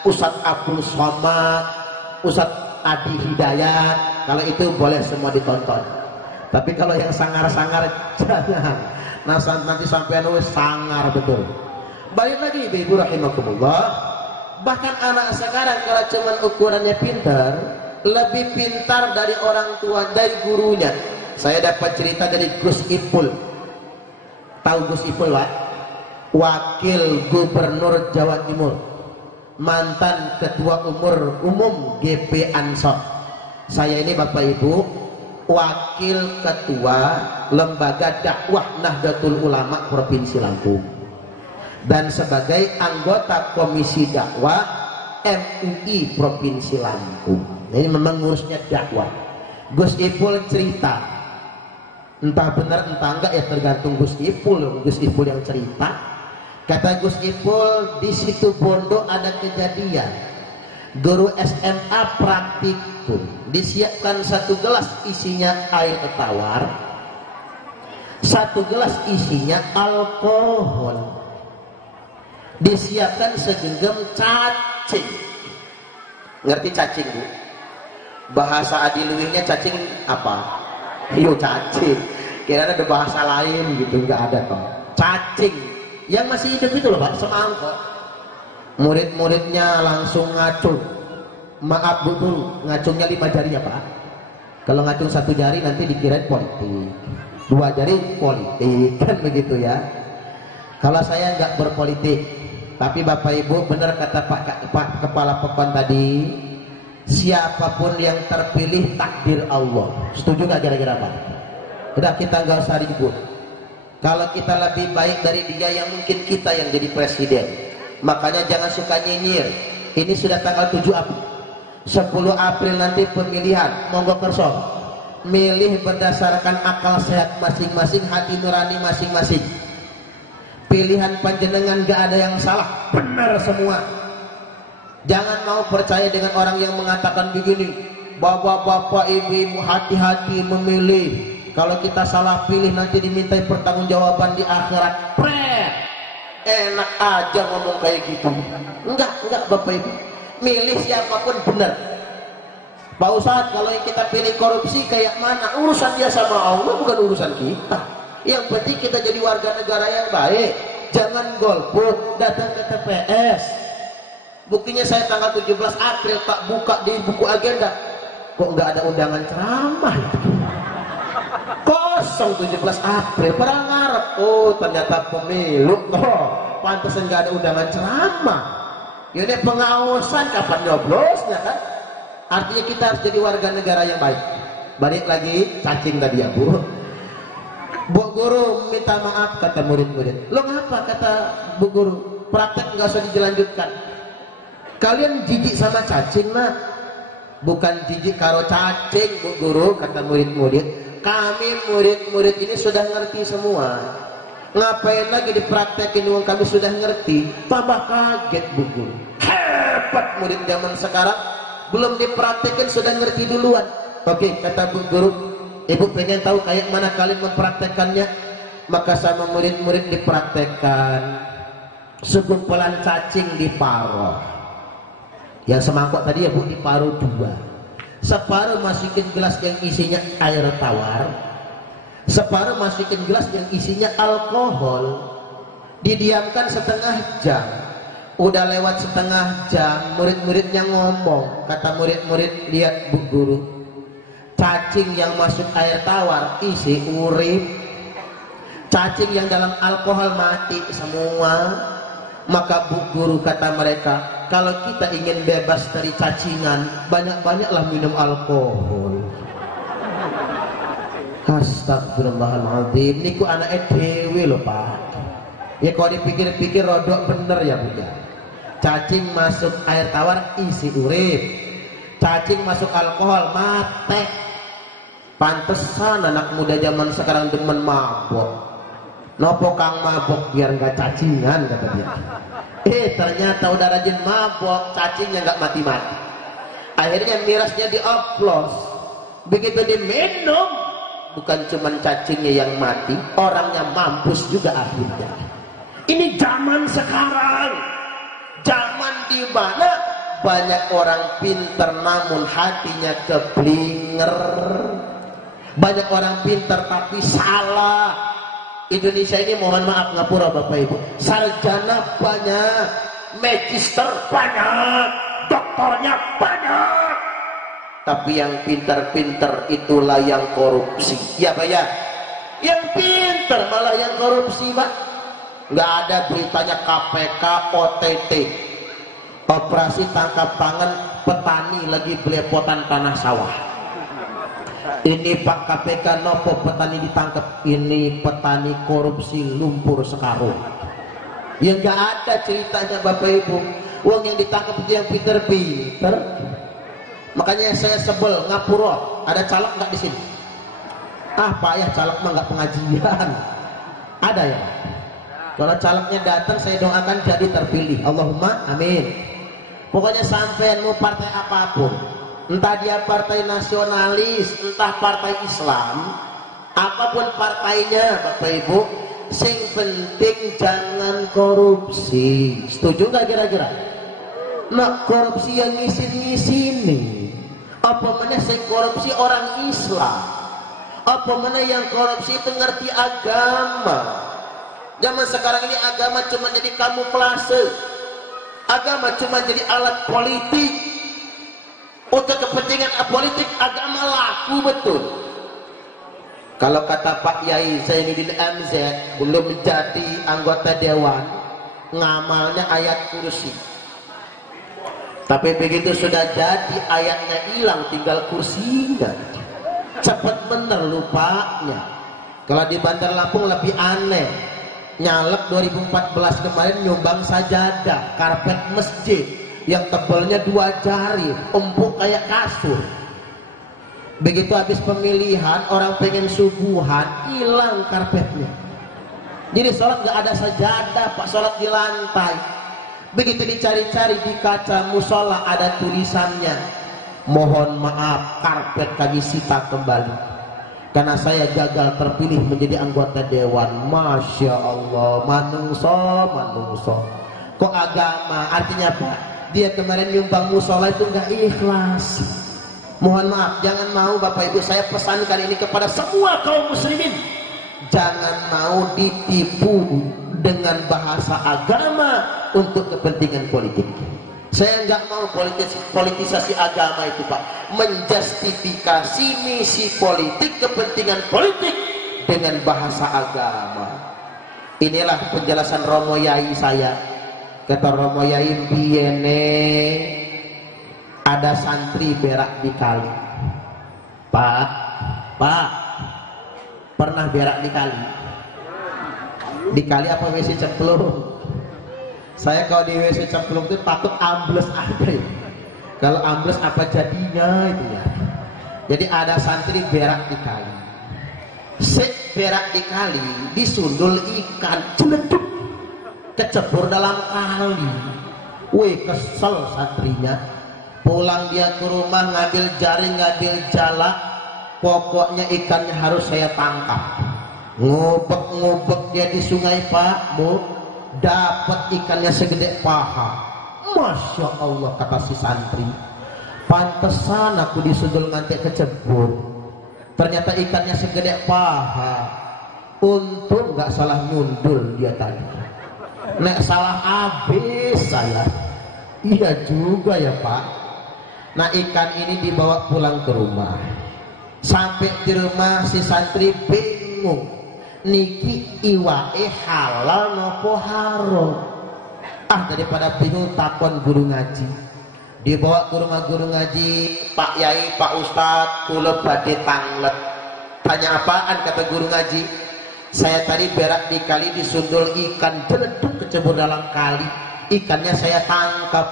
Ustadz Abdul Somad, Ustadz Adi Hidayat. Kalau itu boleh semua ditonton. Tapi kalau yang sangar-sangar jangan. Nah nanti sampai sangar betul. Balik lagi ibu rahimakumullah. Bahkan anak sekarang kalau cuman ukurannya pintar, lebih pintar dari orang tua, dari gurunya. Saya dapat cerita dari Gus Ipul. Tahu Gus Ipul Pak? Wakil Gubernur Jawa Timur, mantan Ketua Umum GP Ansor. Saya ini Bapak Ibu Wakil Ketua Lembaga Dakwah Nahdlatul Ulama Provinsi Lampung, dan sebagai anggota Komisi Dakwah MUI Provinsi Lampung. Ini memang ngurusnya dakwah. Gus Ipul cerita, entah benar entah enggak ya tergantung Gus Ipul. Gus Ipul yang cerita. Kata Gus Ipul, di situ Bondo ada kejadian guru SMA praktik itu disiapkan 1 gelas isinya air tawar, 1 gelas isinya alkohol, disiapkan segenggam cacing. Ngerti cacing, Bu? Bahasa adiluwihnya cacing apa? Yo cacing. Kira ada bahasa lain gitu, nggak ada toh. Cacing yang masih hidup itu loh Pak, semangkok. Murid-muridnya langsung ngacung. Maaf Bu Guru, ngacungnya 5 jari ya Pak. Kalau ngacung 1 jari nanti dikirain politik, 2 jari politik, kan begitu ya. Kalau saya nggak berpolitik, tapi Bapak Ibu benar kata Pak Kepala Pekon tadi, siapapun yang terpilih takdir Allah. Setuju nggak kira-kira Pak? Udah kita nggak usah ribut. Kalau kita lebih baik dari dia, yang mungkin kita yang jadi presiden. Makanya jangan suka nyinyir. Ini sudah tanggal 7 April. 10 April nanti pemilihan, monggo kerso milih berdasarkan akal sehat masing-masing, hati nurani masing-masing. Pilihan panjenengan gak ada yang salah, benar semua. Jangan mau percaya dengan orang yang mengatakan begini, bapak-bapak, ibu-ibu, hati-hati memilih. Kalau kita salah pilih nanti dimintai pertanggungjawaban di akhirat. Enak aja ngomong kayak gitu. Enggak Bapak Ibu, milih siapapun benar. Pak Ustadz, kalau yang kita pilih korupsi kayak mana? Urusan dia sama Allah, bukan urusan kita. Yang penting kita jadi warga negara yang baik. Jangan golput, datang ke TPS. Buktinya saya tanggal 17 April tak buka di buku agenda, kok nggak ada undangan ceramah itu? Kosong 17 April, padahal ngarep. Oh ternyata pemilu toh, pantesan nggak ada undangan ceramah. Ya ini pengawasan, kapan nyoblosnya kan? Artinya kita harus jadi warga negara yang baik. Balik lagi cacing tadi ya Bu. Bu Guru minta maaf kata murid-murid. Lo ngapa kata Bu Guru? Praktek nggak usah dilanjutkan. Kalian jijik sama cacing nak? Bukan jijik karo cacing Bu Guru, kata murid-murid. Kami murid-murid ini sudah ngerti semua. Ngapain lagi dipraktekin uang kami sudah ngerti? Tambah kaget Bu Guru. Hebat murid zaman sekarang, belum dipraktekin sudah ngerti duluan. Oke, kata Bu Guru, Ibu pengen tahu kayak mana kalian mempraktekannya? Maka sama murid-murid dipraktekkan. Sekumpulan cacing diparuh. Yang semangkok tadi ya Bu, diparuh 2. Separuh masukin gelas yang isinya air tawar, separuh masukin gelas yang isinya alkohol. Didiamkan setengah jam. Udah lewat setengah jam, murid-muridnya ngomong. Kata murid-murid, lihat Bu Guru, cacing yang masuk air tawar isi urip, cacing yang dalam alkohol mati semua. Maka Bu Guru kata mereka, kalau kita ingin bebas dari cacingan, banyak-banyaklah minum alkohol. Astagfirullahaladzim, niku anak dewe loh Pak. Ya kalau dipikir-pikir rodok bener ya Bu ya. Cacing masuk air tawar isi urip, cacing masuk alkohol mati. Pantesan anak muda zaman sekarang demen mabok. Nopo kang mabok biar nggak cacingan kata dia. Ternyata udah rajin mabok, cacingnya nggak mati-mati. Akhirnya mirasnya dioplos. Begitu diminum, bukan cuma cacingnya yang mati, orangnya mampus juga akhirnya. Ini zaman sekarang, zaman di mana banyak orang pinter namun hatinya keblinger. Banyak orang pinter tapi salah. Indonesia ini mohon maaf ngapura Bapak Ibu, sarjana banyak, magister banyak, doktornya banyak, tapi yang pintar-pintar itulah yang korupsi. Ya Pak ya, yang pintar malah yang korupsi Pak. Nggak ada beritanya KPK OTT, operasi tangkap tangan petani lagi belepotan tanah sawah. Ini Pak KPK nopo petani ditangkap, ini petani korupsi lumpur sekarung. Ya nggak ada ceritanya Bapak Ibu. Uang yang ditangkap itu yang pinter-pinter. Makanya saya sebel ngapura. Ada caleg nggak di sini? Pak ya caleg mah nggak pengajian. Ada ya? Kalau calegnya datang saya doakan jadi terpilih. Allahumma amin. Pokoknya sampean mau partai apapun, entah dia partai nasionalis, entah partai Islam, apapun partainya Bapak Ibu, sing penting jangan korupsi. Setuju nggak kira-kira? Nah, korupsi yang ngisin-ngisini, apa mana sing korupsi orang Islam, apa mana yang korupsi itu ngerti agama. Zaman sekarang ini agama cuma jadi kamuflase, agama cuma jadi alat politik. Untuk kepentingan politik agama laku betul. Kalau kata Pak Yai Zainuddin MZ, belum menjadi anggota dewan, ngamalnya ayat kursi. Tapi begitu sudah jadi ayatnya hilang, tinggal kursinya. Cepat bener lupanya. Kalau di Bandar Lampung lebih aneh. Nyalek 2014 kemarin nyumbang sajadah, karpet masjid yang tebalnya 2 jari, empuk kayak kasur. Begitu habis pemilihan, orang pengen subuhan, hilang karpetnya. Jadi sholat nggak ada sajadah, Pak, sholat di lantai. Begitu dicari-cari di kaca musola ada tulisannya, mohon maaf, karpet kami sita kembali karena saya gagal terpilih menjadi anggota dewan. Masya Allah, manungso. Kok agama? Artinya apa? Dia kemarin nyumbang musola itu nggak ikhlas. Mohon maaf, jangan mau Bapak Ibu, saya pesankan ini kepada semua kaum muslimin, jangan mau ditipu dengan bahasa agama untuk kepentingan politik. Saya nggak mau politisasi agama itu, Pak, menjustifikasi misi politik, kepentingan politik dengan bahasa agama. Inilah penjelasan Romo Yai saya. Kata Romo Yai, biene ada santri berak di kali. Pak, pernah berak di kali? Di kali apa WC cemplung? Saya kalau di WC cemplung itu takut ambles ada ya. Kalau ambles apa jadinya itu ya. Jadi ada santri berak di kali. Berak di kali, disundul ikan, celeduk, kecebur dalam kali. Wih, kesel santrinya. Pulang dia ke rumah, ngambil jaring, ngambil jala, pokoknya ikannya harus saya tangkap. Ngubek-ngubek dia di sungai, Pak, Bu, dapat ikannya segede paha. Masya Allah, kata si santri, pantesan aku disundul nganti kecebur, ternyata ikannya segede paha. Untung gak salah nyundul dia tadi, nek salah habis saya. Iya juga ya, Pak. Nah, ikan ini dibawa pulang ke rumah. Sampai di rumah si santri bingung, niki iwae halal nopo haram. Daripada bingung takon guru ngaji. Dibawa ke rumah guru ngaji, Pak Yai, Pak Ustadz, kula badhe tanglet. Tanya apaan? Kata guru ngaji, saya tadi berak di kali, disundul ikan, jeleduk kecebur dalam kali. Ikannya saya tangkap,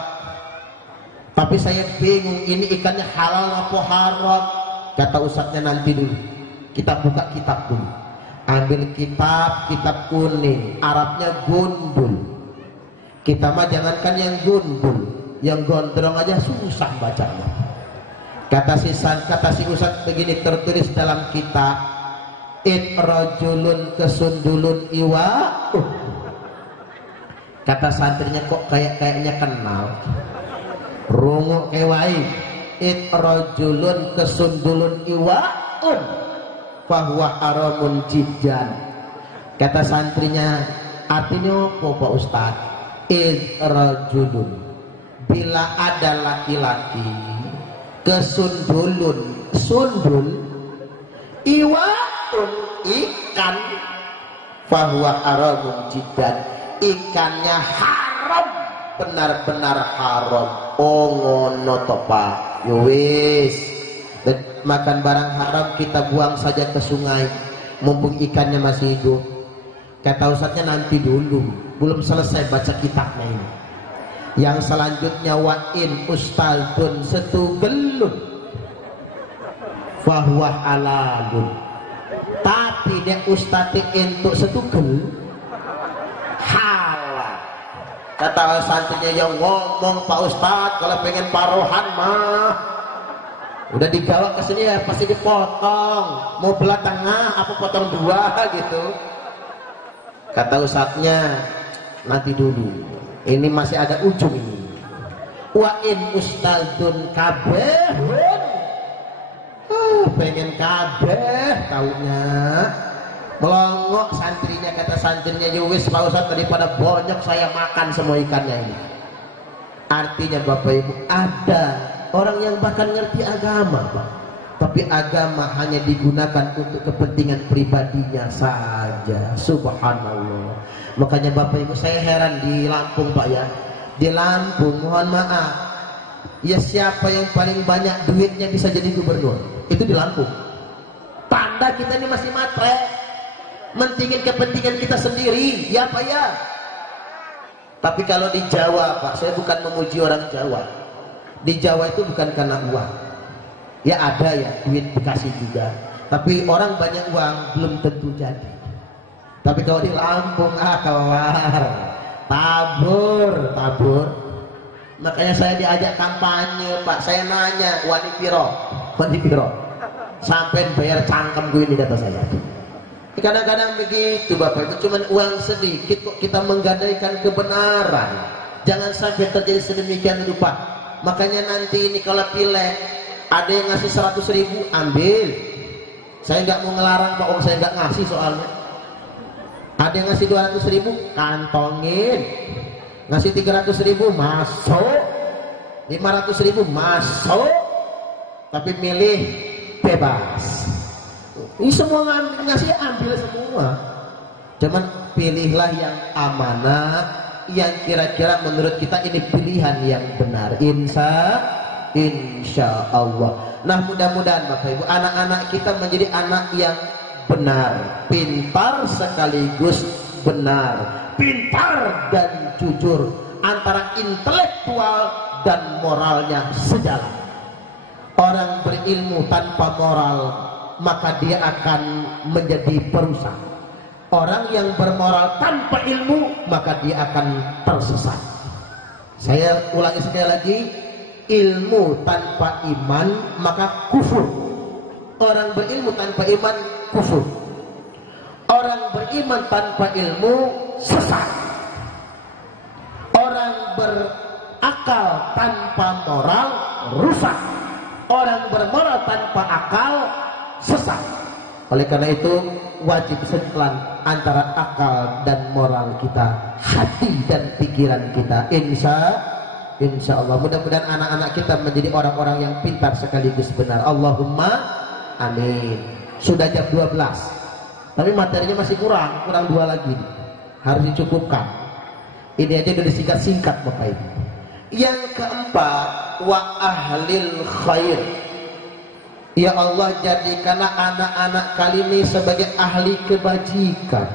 tapi saya bingung ini ikannya halal apa haram. Kata ustadznya, nanti dulu kita buka kitab dulu. Ambil kitab kuning, Arabnya gundul. Kita mah jangankan yang gundul, yang gondrong aja susah bacanya. Kata si ustadz begini, tertulis dalam kitab, rajulun kesundulun iwa. Kata santrinya, kok kayaknya kenal. Rungu kewai, rajulun kesundulun iwaun fahuwa haramun jiddan. Kata santrinya, artinya apa Pak Ustaz? Rajulun, bila ada laki-laki kesundulun, sundul, iwaun, ikan, fahuwa haramun jiddan, ikannya haram, benar-benar haram. Oh ngono to Pak, yo wis, makan barang haram kita buang saja ke sungai, mumpung ikannya masih hidup. Kata ustadznya, nanti dulu, belum selesai baca kitabnya ini. Yang selanjutnya, wa'in ustadzun setugelun fahuwa halalun, tapi dia ustadz untuk setugel halal. Kata santrinya, yang ngomong Pak Ustadz, kalau pengen parohan mah Udah digawa ke sini ya pasti dipotong. Mau belah tengah apa potong dua gitu. Kata ustadznya, nanti dulu. Ini masih ada ujung ini. Wa in ustadzun kabehun. Pengen kabeh taunya. Melongok santrinya, kata santrinya, yowis Pak Ustadz, daripada bonyok saya makan semua ikannya ini. Artinya Bapak Ibu, ada orang yang bahkan ngerti agama Pak, tapi agama hanya digunakan untuk kepentingan pribadinya saja. Subhanallah. Makanya Bapak Ibu, saya heran di Lampung Pak ya. Di Lampung, mohon maaf, ya siapa yang paling banyak duitnya bisa jadi gubernur? Itu di Lampung. Tanda kita ini masih matre, mentingin kepentingan kita sendiri, ya Pak ya. Tapi kalau di Jawa Pak, saya bukan memuji orang Jawa. Di Jawa itu bukan karena uang. Ya ada ya, duit dikasih juga. Tapi orang banyak uang belum tentu jadi. Tapi kalau di Lampung, kelar. Tabur. Makanya saya diajak kampanye Pak. Saya nanya, wani piro. Sampai bayar cangkem gue ini, kata saya. Kadang-kadang begitu Bapak Ibu, cuman uang sedikit kok kita menggadaikan kebenaran. Jangan sampai terjadi sedemikian rupa. Makanya nanti ini kalau pilek, ada yang ngasih 100.000, ambil. Saya nggak mau ngelarang Pak, saya nggak ngasih soalnya. Ada yang ngasih 200.000, kantongin. Ngasih 300.000, masuk. 500.000, masuk. Tapi milih bebas. Ini semua ngasih, ambil semua. Cuman pilihlah yang amanah, yang kira-kira menurut kita ini pilihan yang benar. Insya Allah. Nah, mudah-mudahan Bapak Ibu, anak-anak kita menjadi anak yang benar, pintar sekaligus benar, pintar dan jujur, antara intelektual dan moralnya sejalan. Orang berilmu tanpa moral, maka dia akan menjadi perusak. Orang yang bermoral tanpa ilmu, maka dia akan tersesat. Saya ulangi sekali lagi, ilmu tanpa iman maka kufur. Orang berilmu tanpa iman kufur. Orang beriman tanpa ilmu sesat. Orang berakal tanpa moral rusak. Orang bermoral tanpa akal sesat. Oleh karena itu wajib seimbang antara akal dan moral kita, hati dan pikiran kita. Insya Allah mudah-mudahan anak-anak kita menjadi orang-orang yang pintar sekaligus benar. Allahumma amin. Sudah jam 12, tapi materinya masih kurang 2 lagi, harus dicukupkan. Ini aja udah disingkat-singkat Bapak Ibu. Yang keempat, wa ahlil khair. Ya Allah, jadikanlah anak-anak kali ini sebagai ahli kebajikan.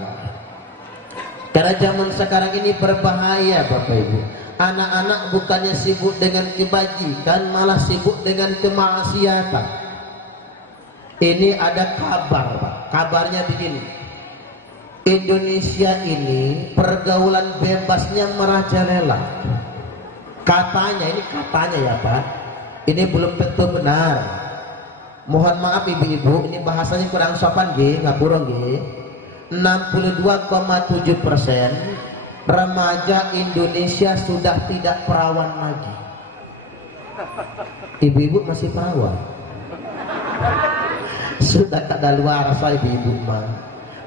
Karena zaman sekarang ini berbahaya Bapak Ibu. Anak-anak bukannya sibuk dengan kebajikan, malah sibuk dengan kemaksiatan. Ini ada kabar Pak. Kabarnya begini, Indonesia ini pergaulan bebasnya merajalela. Katanya, ini katanya ya Pak, ini belum tentu benar. Mohon maaf ibu-ibu, ini bahasanya kurang sopan ngapura 62,7% remaja Indonesia sudah tidak perawan lagi. Ibu-ibu masih perawan. Sudah tak ada luar rasa ibu-ibu mah.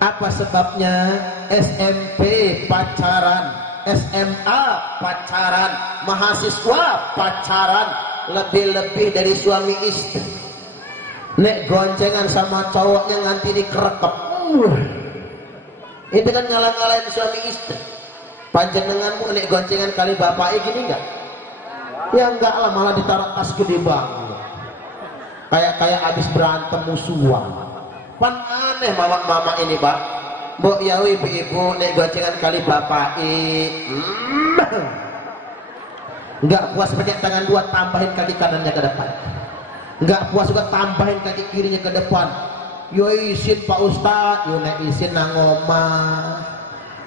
Apa sebabnya? SMP pacaran, SMA pacaran, mahasiswa pacaran, lebih-lebih dari suami istri. Nek goncengan sama cowoknya nganti dikerekep. Itu kan ngalah-ngalahin suami istri. Panjenenganmu nek goncengan kali bapaknya gini enggak? Ya enggak lah, malah ditaruh tas gede banget. Kayak habis berantem musuhan. Pan aneh mama ini Pak. Mbok ya ibu-ibu nek goncengan kali bapaknya. Enggak puas pakai tangan 2, tambahin kaki kanannya ke depan. Enggak puas juga tambahin kaki kirinya ke depan. Yo isin Pak Ustad, yo nek isin nang omah.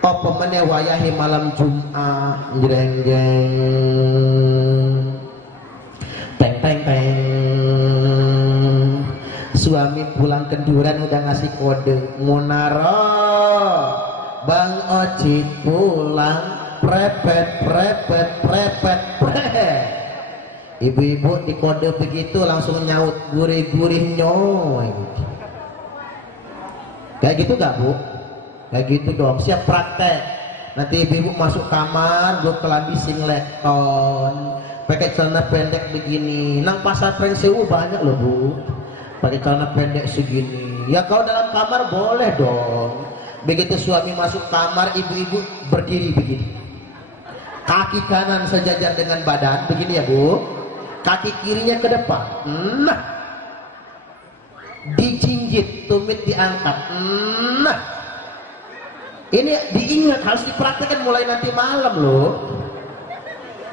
Apa meneh wayahe malam Jumat, jreng jeng. Teng teng teng. kenduran udah ngasih kode Munaro Bang Oci pulang prepet ibu-ibu di kode begitu langsung nyaut gurih-gurih nyoy. Kayak gitu gak Bu? Kayak gitu dong, siap praktek. Nanti ibu-ibu masuk kamar gue kelambi singleton pakai celana pendek begini. Nang pasar Prengsewu banyak loh Bu pakai celana pendek segini. Ya kalau dalam kamar boleh dong. Begitu suami masuk kamar, ibu-ibu berdiri begini, kaki kanan sejajar dengan badan begini ya Bu, kaki kirinya ke depan. Nah, dijinjit, tumit diangkat. Nah, ini diingat, harus dipraktekkan mulai nanti malam loh.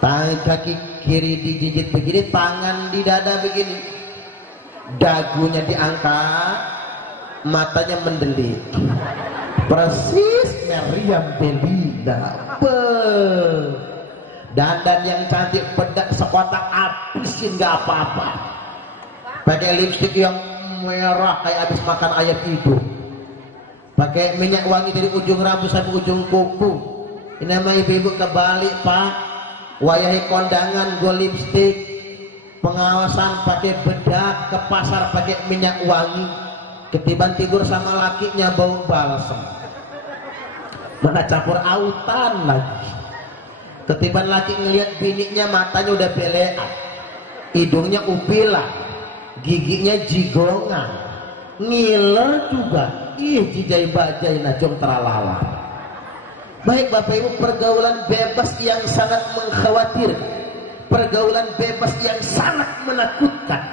Kaki kiri dijinjit begini, tangan di dada begini, dagunya diangkat, matanya mendelik persis Meriam Belinda. Dandan yang cantik, bedak sekotak habisin gak apa-apa. Pakai lipstik yang merah kayak habis makan ayam hidup. Pakai minyak wangi dari ujung rambut sampai ujung kuku. Ini nama ibu-ibu kebalik Pak. Wayahi kondangan gue lipstik, pengawasan pakai bedak, ke pasar pakai minyak wangi, ketiban tidur sama lakinya bau balsem, mana campur autan lagi. Ketiban laki ngelihat bininya matanya udah belean, hidungnya upilah, giginya jigongan, ngiler juga. Ih jijai bajai najong teralala. Baik Bapak Ibu, pergaulan bebas yang sangat mengkhawatirkan, pergaulan bebas yang sangat menakutkan.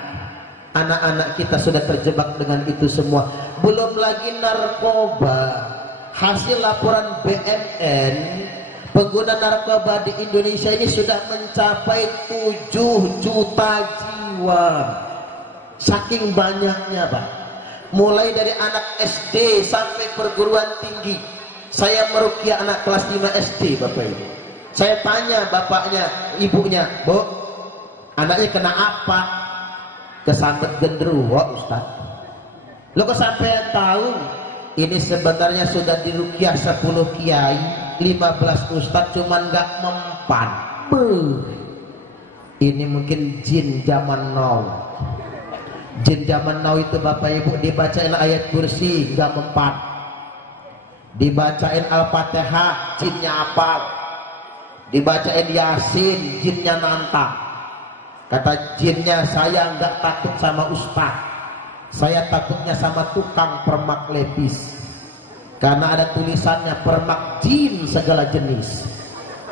Anak-anak kita sudah terjebak dengan itu semua. Belum lagi narkoba. Hasil laporan BNN, pengguna narkoba di Indonesia ini sudah mencapai 7 juta jiwa. Saking banyaknya Pak. Mulai dari anak SD sampai perguruan tinggi. Saya meruqyah anak kelas 5 SD Bapak Ibu. Saya tanya bapaknya, ibunya, Bu, anaknya kena apa? Kesambet genderuwo Ustaz. Lo kok sampai tahu? Ini sebenarnya sudah diruqyah 10 kiai, 15 ustaz, cuman gak mempan. Ini mungkin jin zaman now. Jin zaman now itu Bapak Ibu dibacain ayat kursi gak mempan, dibacain Al-Fatihah jinnya apal, dibacain Yasin jinnya nantang. Kata jinnya, saya nggak takut sama ustaz, saya takutnya sama tukang permak lepis, karena ada tulisannya permak jin segala jenis.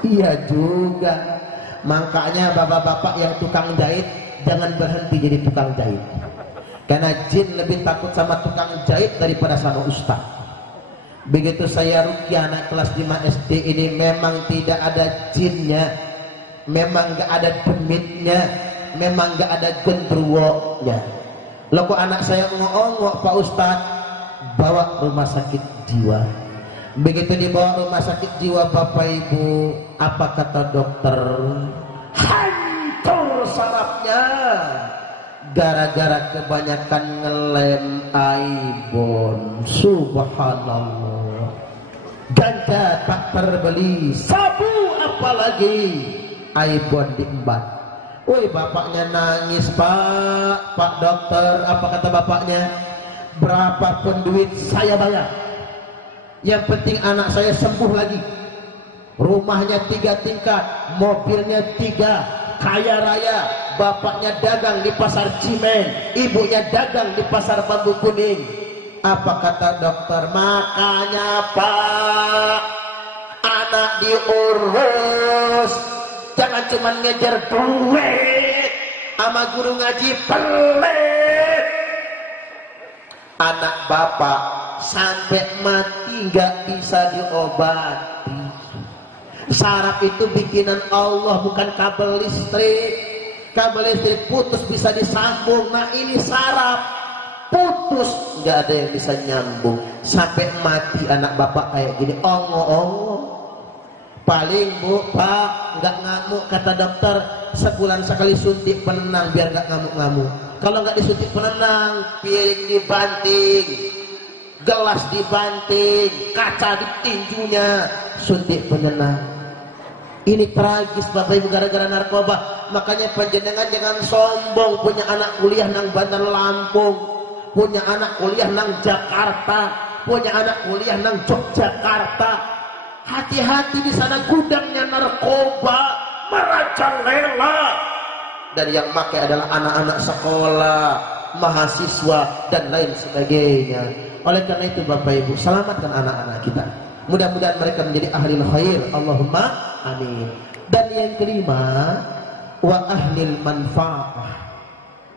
Iya juga. Makanya bapak-bapak yang tukang jahit jangan berhenti jadi tukang jahit, karena jin lebih takut sama tukang jahit daripada sama ustaz. Begitu saya ruqyah anak kelas 5 SD ini, memang tidak ada jinnya, memang gak ada demitnya, memang gak ada gendruwonya. Loh kok anak saya ngongok Pak Ustaz? Bawa rumah sakit jiwa. Begitu dibawa rumah sakit jiwa Bapak Ibu, apa kata dokter? Hancur sarafnya, gara-gara kebanyakan ngelem aibon. Subhanallah. Ganja tak terbeli, sabu apalagi aibon diembat. Woi bapaknya nangis Pak dokter. Apa kata bapaknya? Berapapun duit saya bayar, yang penting anak saya sembuh lagi. Rumahnya 3 tingkat, mobilnya 3, kaya raya. Bapaknya dagang di pasar Cimen, ibunya dagang di pasar Bambu Kuning. Apa kata dokter? Makanya Pak, anak diurus, jangan cuma ngejar duit sama guru ngaji pelit. Anak bapak sampai mati nggak bisa diobati. Saraf itu bikinan Allah, bukan kabel listrik. Kabel listrik putus bisa disambung. Nah ini saraf putus, nggak ada yang bisa nyambung. Sampai mati anak bapak kayak gini. Ongo-ongo. Paling Bu, Pak, nggak ngamuk kata dokter, sebulan sekali suntik penenang biar nggak ngamuk-ngamuk. Kalau nggak disuntik penenang, piring dibanting, gelas dibanting, kaca ditinjunya, suntik penenang. Ini tragis Bapak Ibu gara-gara narkoba. Makanya panjenengan jangan sombong punya anak kuliah nang Bandar Lampung, punya anak kuliah nang Jakarta, punya anak kuliah nang Yogyakarta. Hati-hati, di sana gudangnya narkoba merajalela. Dan yang pakai adalah anak-anak sekolah, mahasiswa dan lain sebagainya. Oleh karena itu Bapak Ibu, selamatkan anak-anak kita. Mudah-mudahan mereka menjadi ahli khair. Allahumma amin. Dan yang kelima, wa ahlil manfaah.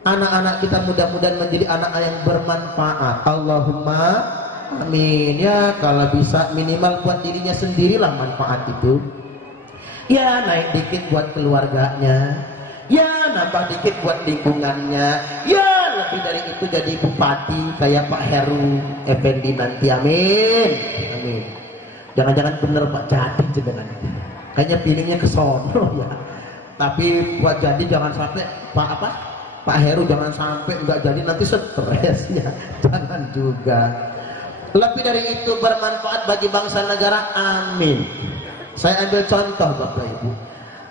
Anak-anak kita mudah-mudahan menjadi anak yang bermanfaat. Allahumma amin. Ya, kalau bisa minimal buat dirinya sendirilah manfaat itu. Ya, naik dikit buat keluarganya. Ya, nambah dikit buat lingkungannya. Ya, lebih dari itu jadi bupati kayak Pak Heru Effendi nanti. Amin. Amin. Jangan-jangan bener Pak jadi jenengan. Kayaknya pilihnya ke sono ya. Tapi buat jadi jangan sampai Pak Heru jangan sampai nggak jadi nanti stres ya. Jangan juga. Lebih dari itu bermanfaat bagi bangsa negara. Amin. Saya ambil contoh Bapak Ibu.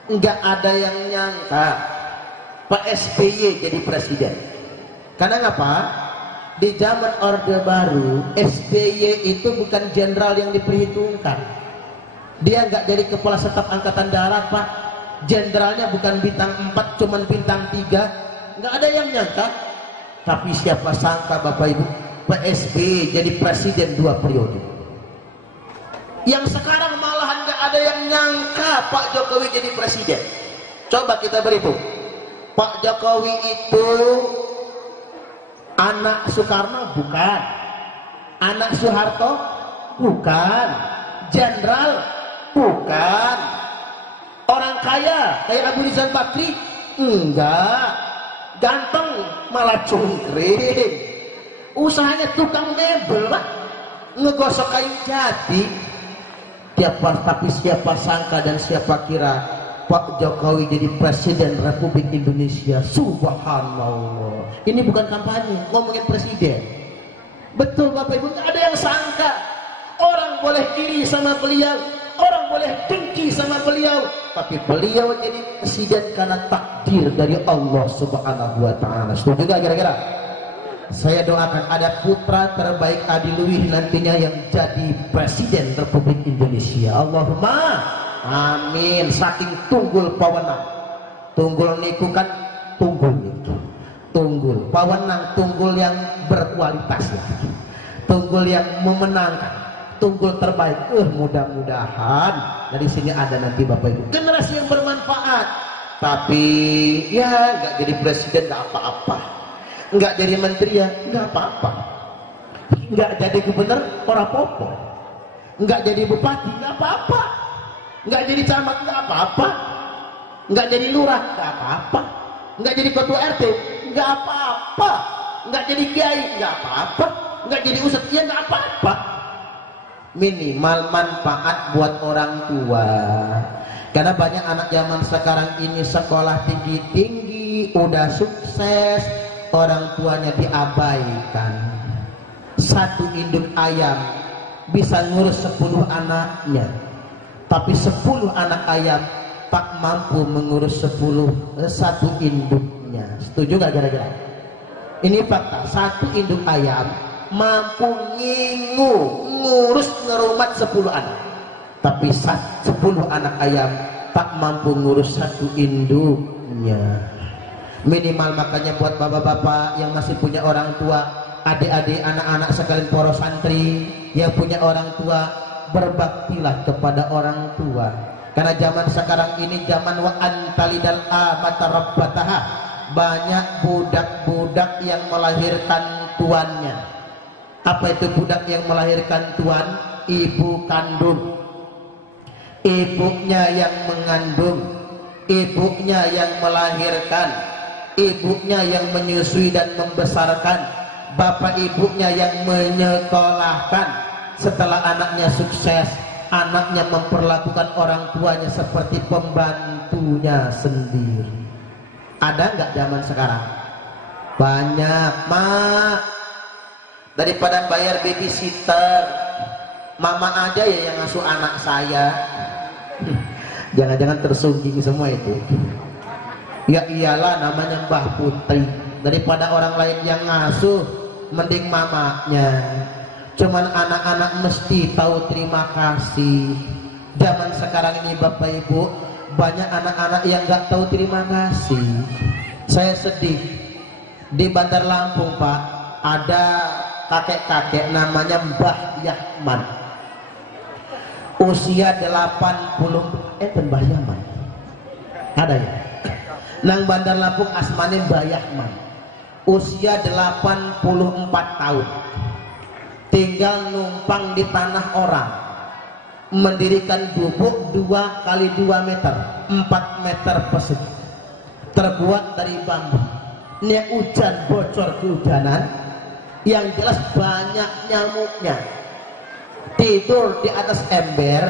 Nggak ada yang nyangka Pak SBY jadi presiden. Karena ngapa? Di zaman Orde Baru, SBY itu bukan jenderal yang diperhitungkan. Dia nggak jadi kepala staf angkatan darat Pak. Jenderalnya bukan bintang 4, cuman bintang 3. Nggak ada yang nyangka. Tapi siapa sangka Bapak Ibu, Pak SBY jadi presiden 2 periode. Yang sekarang malahan nggak ada yang nyangka Pak Jokowi jadi presiden. Coba kita berhitung. Pak Jokowi itu anak Soekarno bukan, anak Soeharto bukan, jenderal bukan, orang kaya kayak Abu Rizal Bakri enggak, ganteng malah cungkring, usahanya tukang mebel Pak, ngegosok kayu jati. Tapi siapa sangka dan siapa kira Pak Jokowi jadi presiden Republik Indonesia. Subhanallah. Ini bukan kampanye, ngomongin presiden. Betul Bapak Ibu, ada yang sangka. Orang boleh iri sama beliau, orang boleh dengki sama beliau, tapi beliau jadi presiden karena takdir dari Allah Subhanahu wa taala. Setuju gak kira-kira? Saya doakan ada putra terbaik Adi Luwih nantinya yang jadi presiden Republik Indonesia. Allahumma amin. Saking tunggul pawenang. Tunggul niku kan tunggul itu. Tunggul pawenang, tunggul yang berkualitas ya. Tunggul yang memenangkan, tunggul terbaik. Mudah-mudahan dari sini ada nanti Bapak Ibu generasi yang bermanfaat. Tapi ya nggak jadi presiden nggak apa-apa, nggak jadi menteri ya nggak apa-apa, nggak jadi gubernur ora popo, nggak jadi bupati nggak apa-apa, nggak jadi camat nggak apa-apa, nggak jadi lurah nggak apa-apa, nggak jadi ketua RT nggak apa-apa, nggak jadi kiai nggak apa-apa, nggak jadi ustadz ya nggak apa-apa. Minimal manfaat buat orang tua. Karena banyak anak zaman sekarang ini sekolah tinggi-tinggi, udah sukses, orang tuanya diabaikan. Satu induk ayam bisa ngurus 10 anaknya, tapi 10 anak ayam tak mampu mengurus satu induknya. Setuju gak kira-kira? Ini fakta. Satu induk ayam mampu ngurus ngerumat 10 anak, tapi 10 anak ayam tak mampu ngurus satu induknya. Minimal makanya buat bapak-bapak yang masih punya orang tua, adik-adik, anak-anak sekalian poros santri yang punya orang tua, berbaktilah kepada orang tua. Karena zaman sekarang ini zaman wa antalidal amata rabbataha. Banyak budak-budak yang melahirkan tuannya. Apa itu budak yang melahirkan tuan? Ibu kandung. Ibunya yang mengandung, ibunya yang melahirkan, ibunya yang menyusui dan membesarkan, bapak ibunya yang menyekolahkan. Setelah anaknya sukses, anaknya memperlakukan orang tuanya seperti pembantunya sendiri. Ada nggak zaman sekarang? Banyak, mak. Daripada bayar babysitter, mama aja ya yang ngasuh anak saya. Jangan-jangan tersungging semua itu. Ya iyalah, namanya Mbah Putri. Daripada orang lain yang ngasuh, mending mamanya. Cuman anak-anak mesti tahu terima kasih. Zaman sekarang ini Bapak Ibu, banyak anak-anak yang gak tahu terima kasih. Saya sedih. Di Bandar Lampung, Pak, ada kakek-kakek namanya Mbah Yahman. Usia 80, Mbah Yahman. Ada ya? Nang Bandar Lampung asmane Mbah Yahman. Usia 84 tahun. Tinggal numpang di tanah orang. Mendirikan gubuk 2 kali 2 meter, 4 meter persegi, terbuat dari bambu. Ini hujan bocor kehujanan, yang jelas banyak nyamuknya. Tidur di atas amben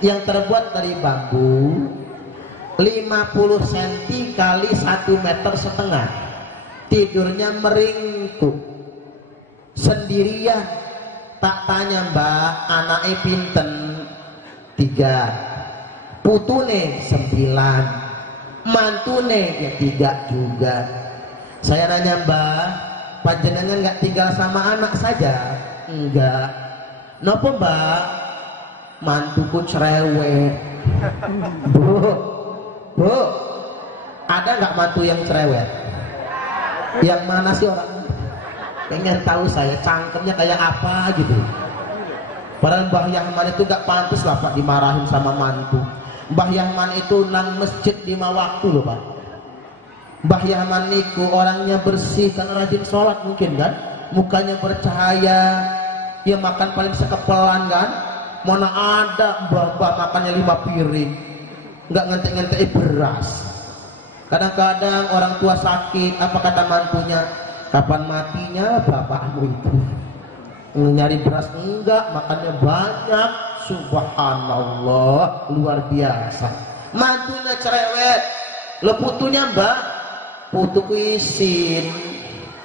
yang terbuat dari bambu, 50 cm kali 1,5 meter. Tidurnya meringkuk sendirian. Tak tanya Mbak, anaknya pinten? 3, putune 9, mantune ya 3 juga. Saya nanya Mbak, panjenengan nggak tinggal sama anak saja? Enggak. Nopo Mbak? Mantuku cerewet. Bu, ada nggak mantu yang cerewet? Yang mana sih orang? Pengen tahu saya cangkemnya kayak apa gitu. Padahal Mbah Yahman itu gak pantas lah Pak dimarahin sama mantu. Mbah Yahman itu nang masjid 5 waktu loh Pak. Mbah Yahman itu orangnya bersih kan, rajin sholat mungkin kan, mukanya bercahaya, dia makan paling sekepelan kan. Mana ada mbah-mbah makannya 5 piring, nggak ngentek-ngentek beras. Kadang-kadang orang tua sakit, apa kata mantunya? Kapan matinya bapakmu itu? Nyari beras enggak, makannya banyak. Subhanallah, luar biasa. Mantunya cerewet. Lo putunya Mbak, putuku isin.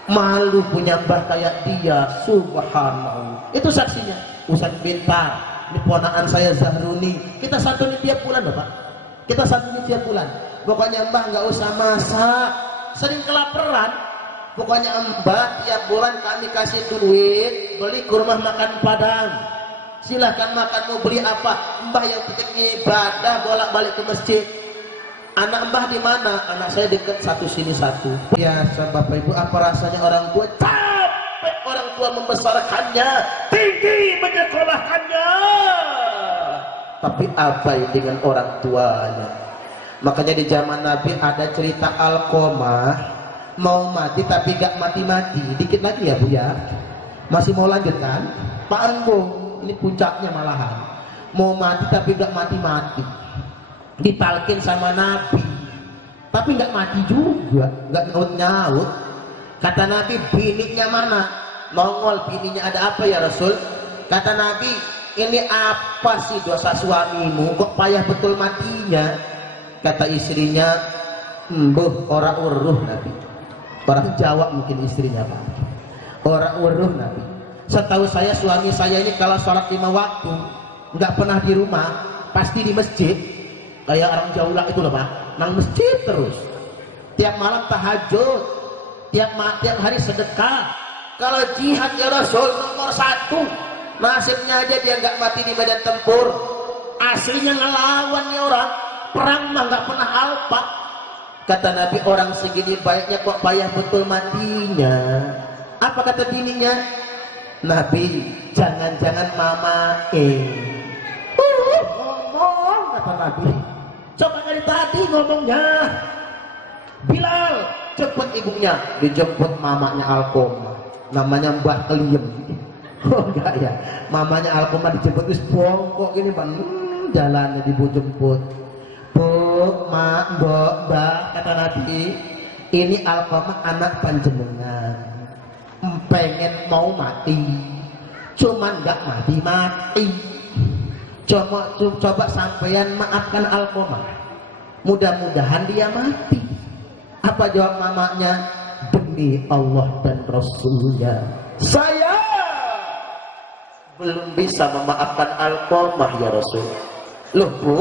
Malu punya Mbah kayak dia. Subhanallah. Itu saksinya. Ustaz Bintar, ini ponakan saya Zahruni. Kita satu nih tiap bulan Bapak. Kita satu nih tiap bulan. Pokoknya Mbah nggak usah masak, sering kelaparan. Pokoknya Mbak tiap bulan kami kasih duit beli ke rumah makan Padang. Silahkan makan, mau beli apa? Mbah yang penting ibadah, bolak-balik ke masjid. Anak Mbah di mana? Anak saya dekat satu sini satu. Biasa Bapak Ibu, apa rasanya orang tua? Capek orang tua membesarkannya, tinggi menyekolahkannya. Tapi apa dengan orang tuanya? Makanya di zaman Nabi ada cerita Alqomah mau mati tapi gak mati-mati. Dikit lagi ya Bu ya, masih mau lanjut kan Pak Anggung? Ini puncaknya malahan. Mau mati tapi gak mati-mati, ditalkin sama Nabi tapi gak mati juga, gak nyaut-nyaut. Kata Nabi, bininya mana? Nongol, bininya ada apa ya Rasul? Kata Nabi, ini apa sih dosa suamimu kok payah betul matinya? Kata istrinya, orang uruh Nabi. Orang Jawa mungkin istrinya Pak. Orang uruh Nabi. Setahu saya suami saya ini kalau sholat 5 waktu nggak pernah di rumah, pasti di masjid. Kayak orang Jawa itu loh Pak, nang masjid terus. Tiap malam tahajud, tiap hari sedekah. Kalau jihad ya Rasul nomor 1. Nasibnya aja dia nggak mati di medan tempur. Aslinya ngelawan nih orang. Perang mah nggak pernah alpa. Kata Nabi, orang segini baiknya kok payah betul matinya. Apa kata bininya? Nabi, jangan-jangan mama ngomong, kata Nabi. Coba dari tadi ngomongnya. Bilal, cepet ibunya. Dijemput mamanya Alqomah, namanya Mbah Keliem. Oh enggak ya, mamanya Alqomah dijemput wis bongkok gini Pak. Jalannya dijemput. Bu, mak, mbok, mbak, kata Nabi, ini Alqomah anak panjenengan, pengen mau mati, cuman nggak mati. Coba sampeyan maafkan Alqomah, mudah-mudahan dia mati. Apa jawab mamanya? Demi Allah dan Rasulnya, saya belum bisa memaafkan Alqamah ya Rasul. Loh Bu,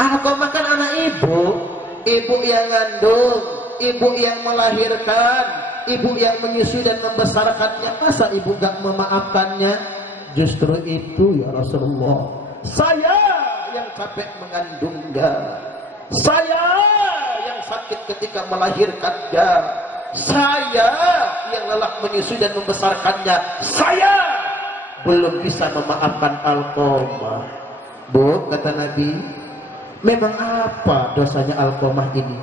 Alqamah kan anak ibu, ibu yang ngandung, ibu yang melahirkan, ibu yang menyusui dan membesarkannya. Masa ibu gak memaafkannya? Justru itu ya Rasulullah, saya yang capek mengandungnya, saya yang sakit ketika melahirkannya, saya yang lelah menyusui dan membesarkannya, saya belum bisa memaafkan Alqamah. Bu, kata Nabi, memang apa dosanya Alqamah ini?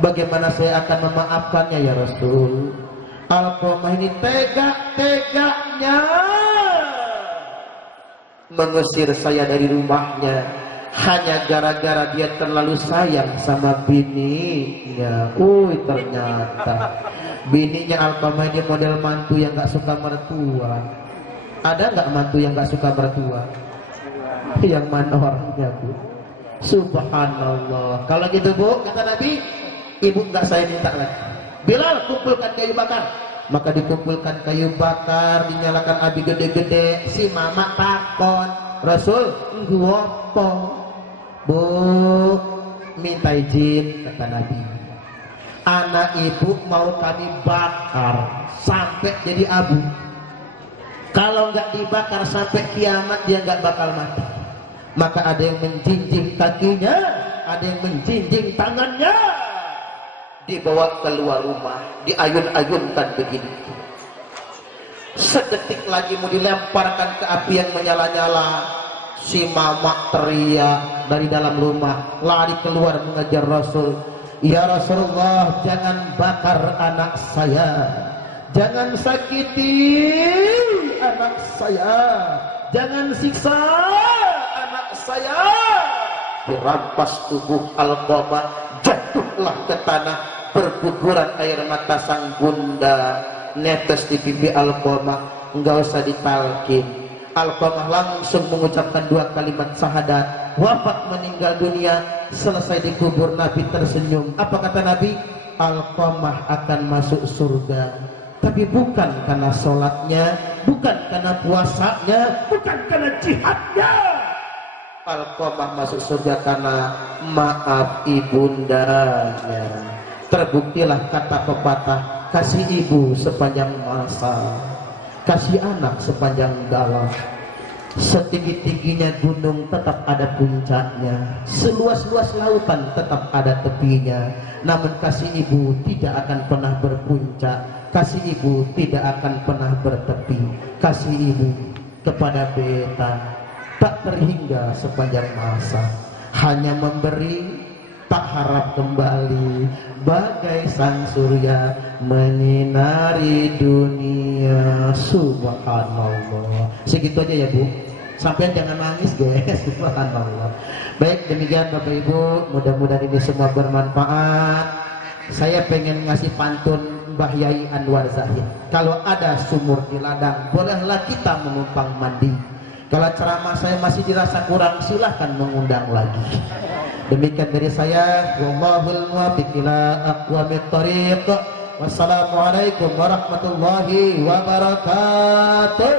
Bagaimana saya akan memaafkannya ya Rasul? Alqamah ini tega-teganya mengusir saya dari rumahnya hanya gara-gara dia terlalu sayang sama bininya. Ternyata bininya Alqamah ini model mantu yang gak suka mertua. Ada nggak mantu yang nggak suka mertua? Yang mana orangnya Bu? Subhanallah. Kalau gitu Bu, kata Nabi, ibu nggak saya minta lagi. Bilal, kumpulkan kayu bakar. Maka dikumpulkan kayu bakar, dinyalakan api gede-gede. Si mama takon, Rasul, apa? Bu, minta izin, kata Nabi. Anak ibu mau kami bakar sampai jadi abu. Kalau nggak dibakar sampai kiamat dia nggak bakal mati. Maka ada yang menjinjing kakinya, ada yang menjinjing tangannya, dibawa keluar rumah, diayun-ayunkan begini. Sedetik lagi mau dilemparkan ke api yang menyala-nyala. Si mama teriak dari dalam rumah, lari keluar mengejar Rasul. Ya Rasulullah, jangan bakar anak saya, jangan sakiti anak saya, jangan siksa anak saya. Dirampas tubuh Alqamah, jatuhlah ke tanah, berguguran air mata sang bunda, netes di pipi Alqamah. Enggak usah ditalkin, Alqamah langsung mengucapkan 2 kalimat syahadat, wafat meninggal dunia. Selesai dikubur, Nabi tersenyum. Apa kata Nabi? Alqamah akan masuk surga, tapi bukan karena sholatnya, bukan karena puasanya, bukan karena jihadnya. Alqamah masuk surga karena maaf ibundanya. Terbuktilah kata pepatah, kasih ibu sepanjang masa, kasih anak sepanjang dalam. Setinggi-tingginya gunung tetap ada puncaknya, seluas-luas lautan tetap ada tepinya. Namun kasih ibu tidak akan pernah berpuncak, kasih ibu tidak akan pernah bertepi. Kasih ibu kepada beta tak terhingga sepanjang masa, hanya memberi tak harap kembali, bagai sang surya menyinari dunia. Subhanallah. Segitu aja ya Bu, sampai jangan nangis guys. Subhanallah. Baik, demikian Bapak Ibu, mudah-mudahan ini semua bermanfaat. Saya pengen ngasih pantun Mbah Yai Anwar Zahid. Kalau ada sumur di ladang, bolehlah kita menumpang mandi. Kalau ceramah saya masih dirasa kurang, silahkan mengundang lagi. Demikian dari saya, wallahul muwaffiq ila aqwamit thoriq. Wassalamualaikum warahmatullahi wabarakatuh.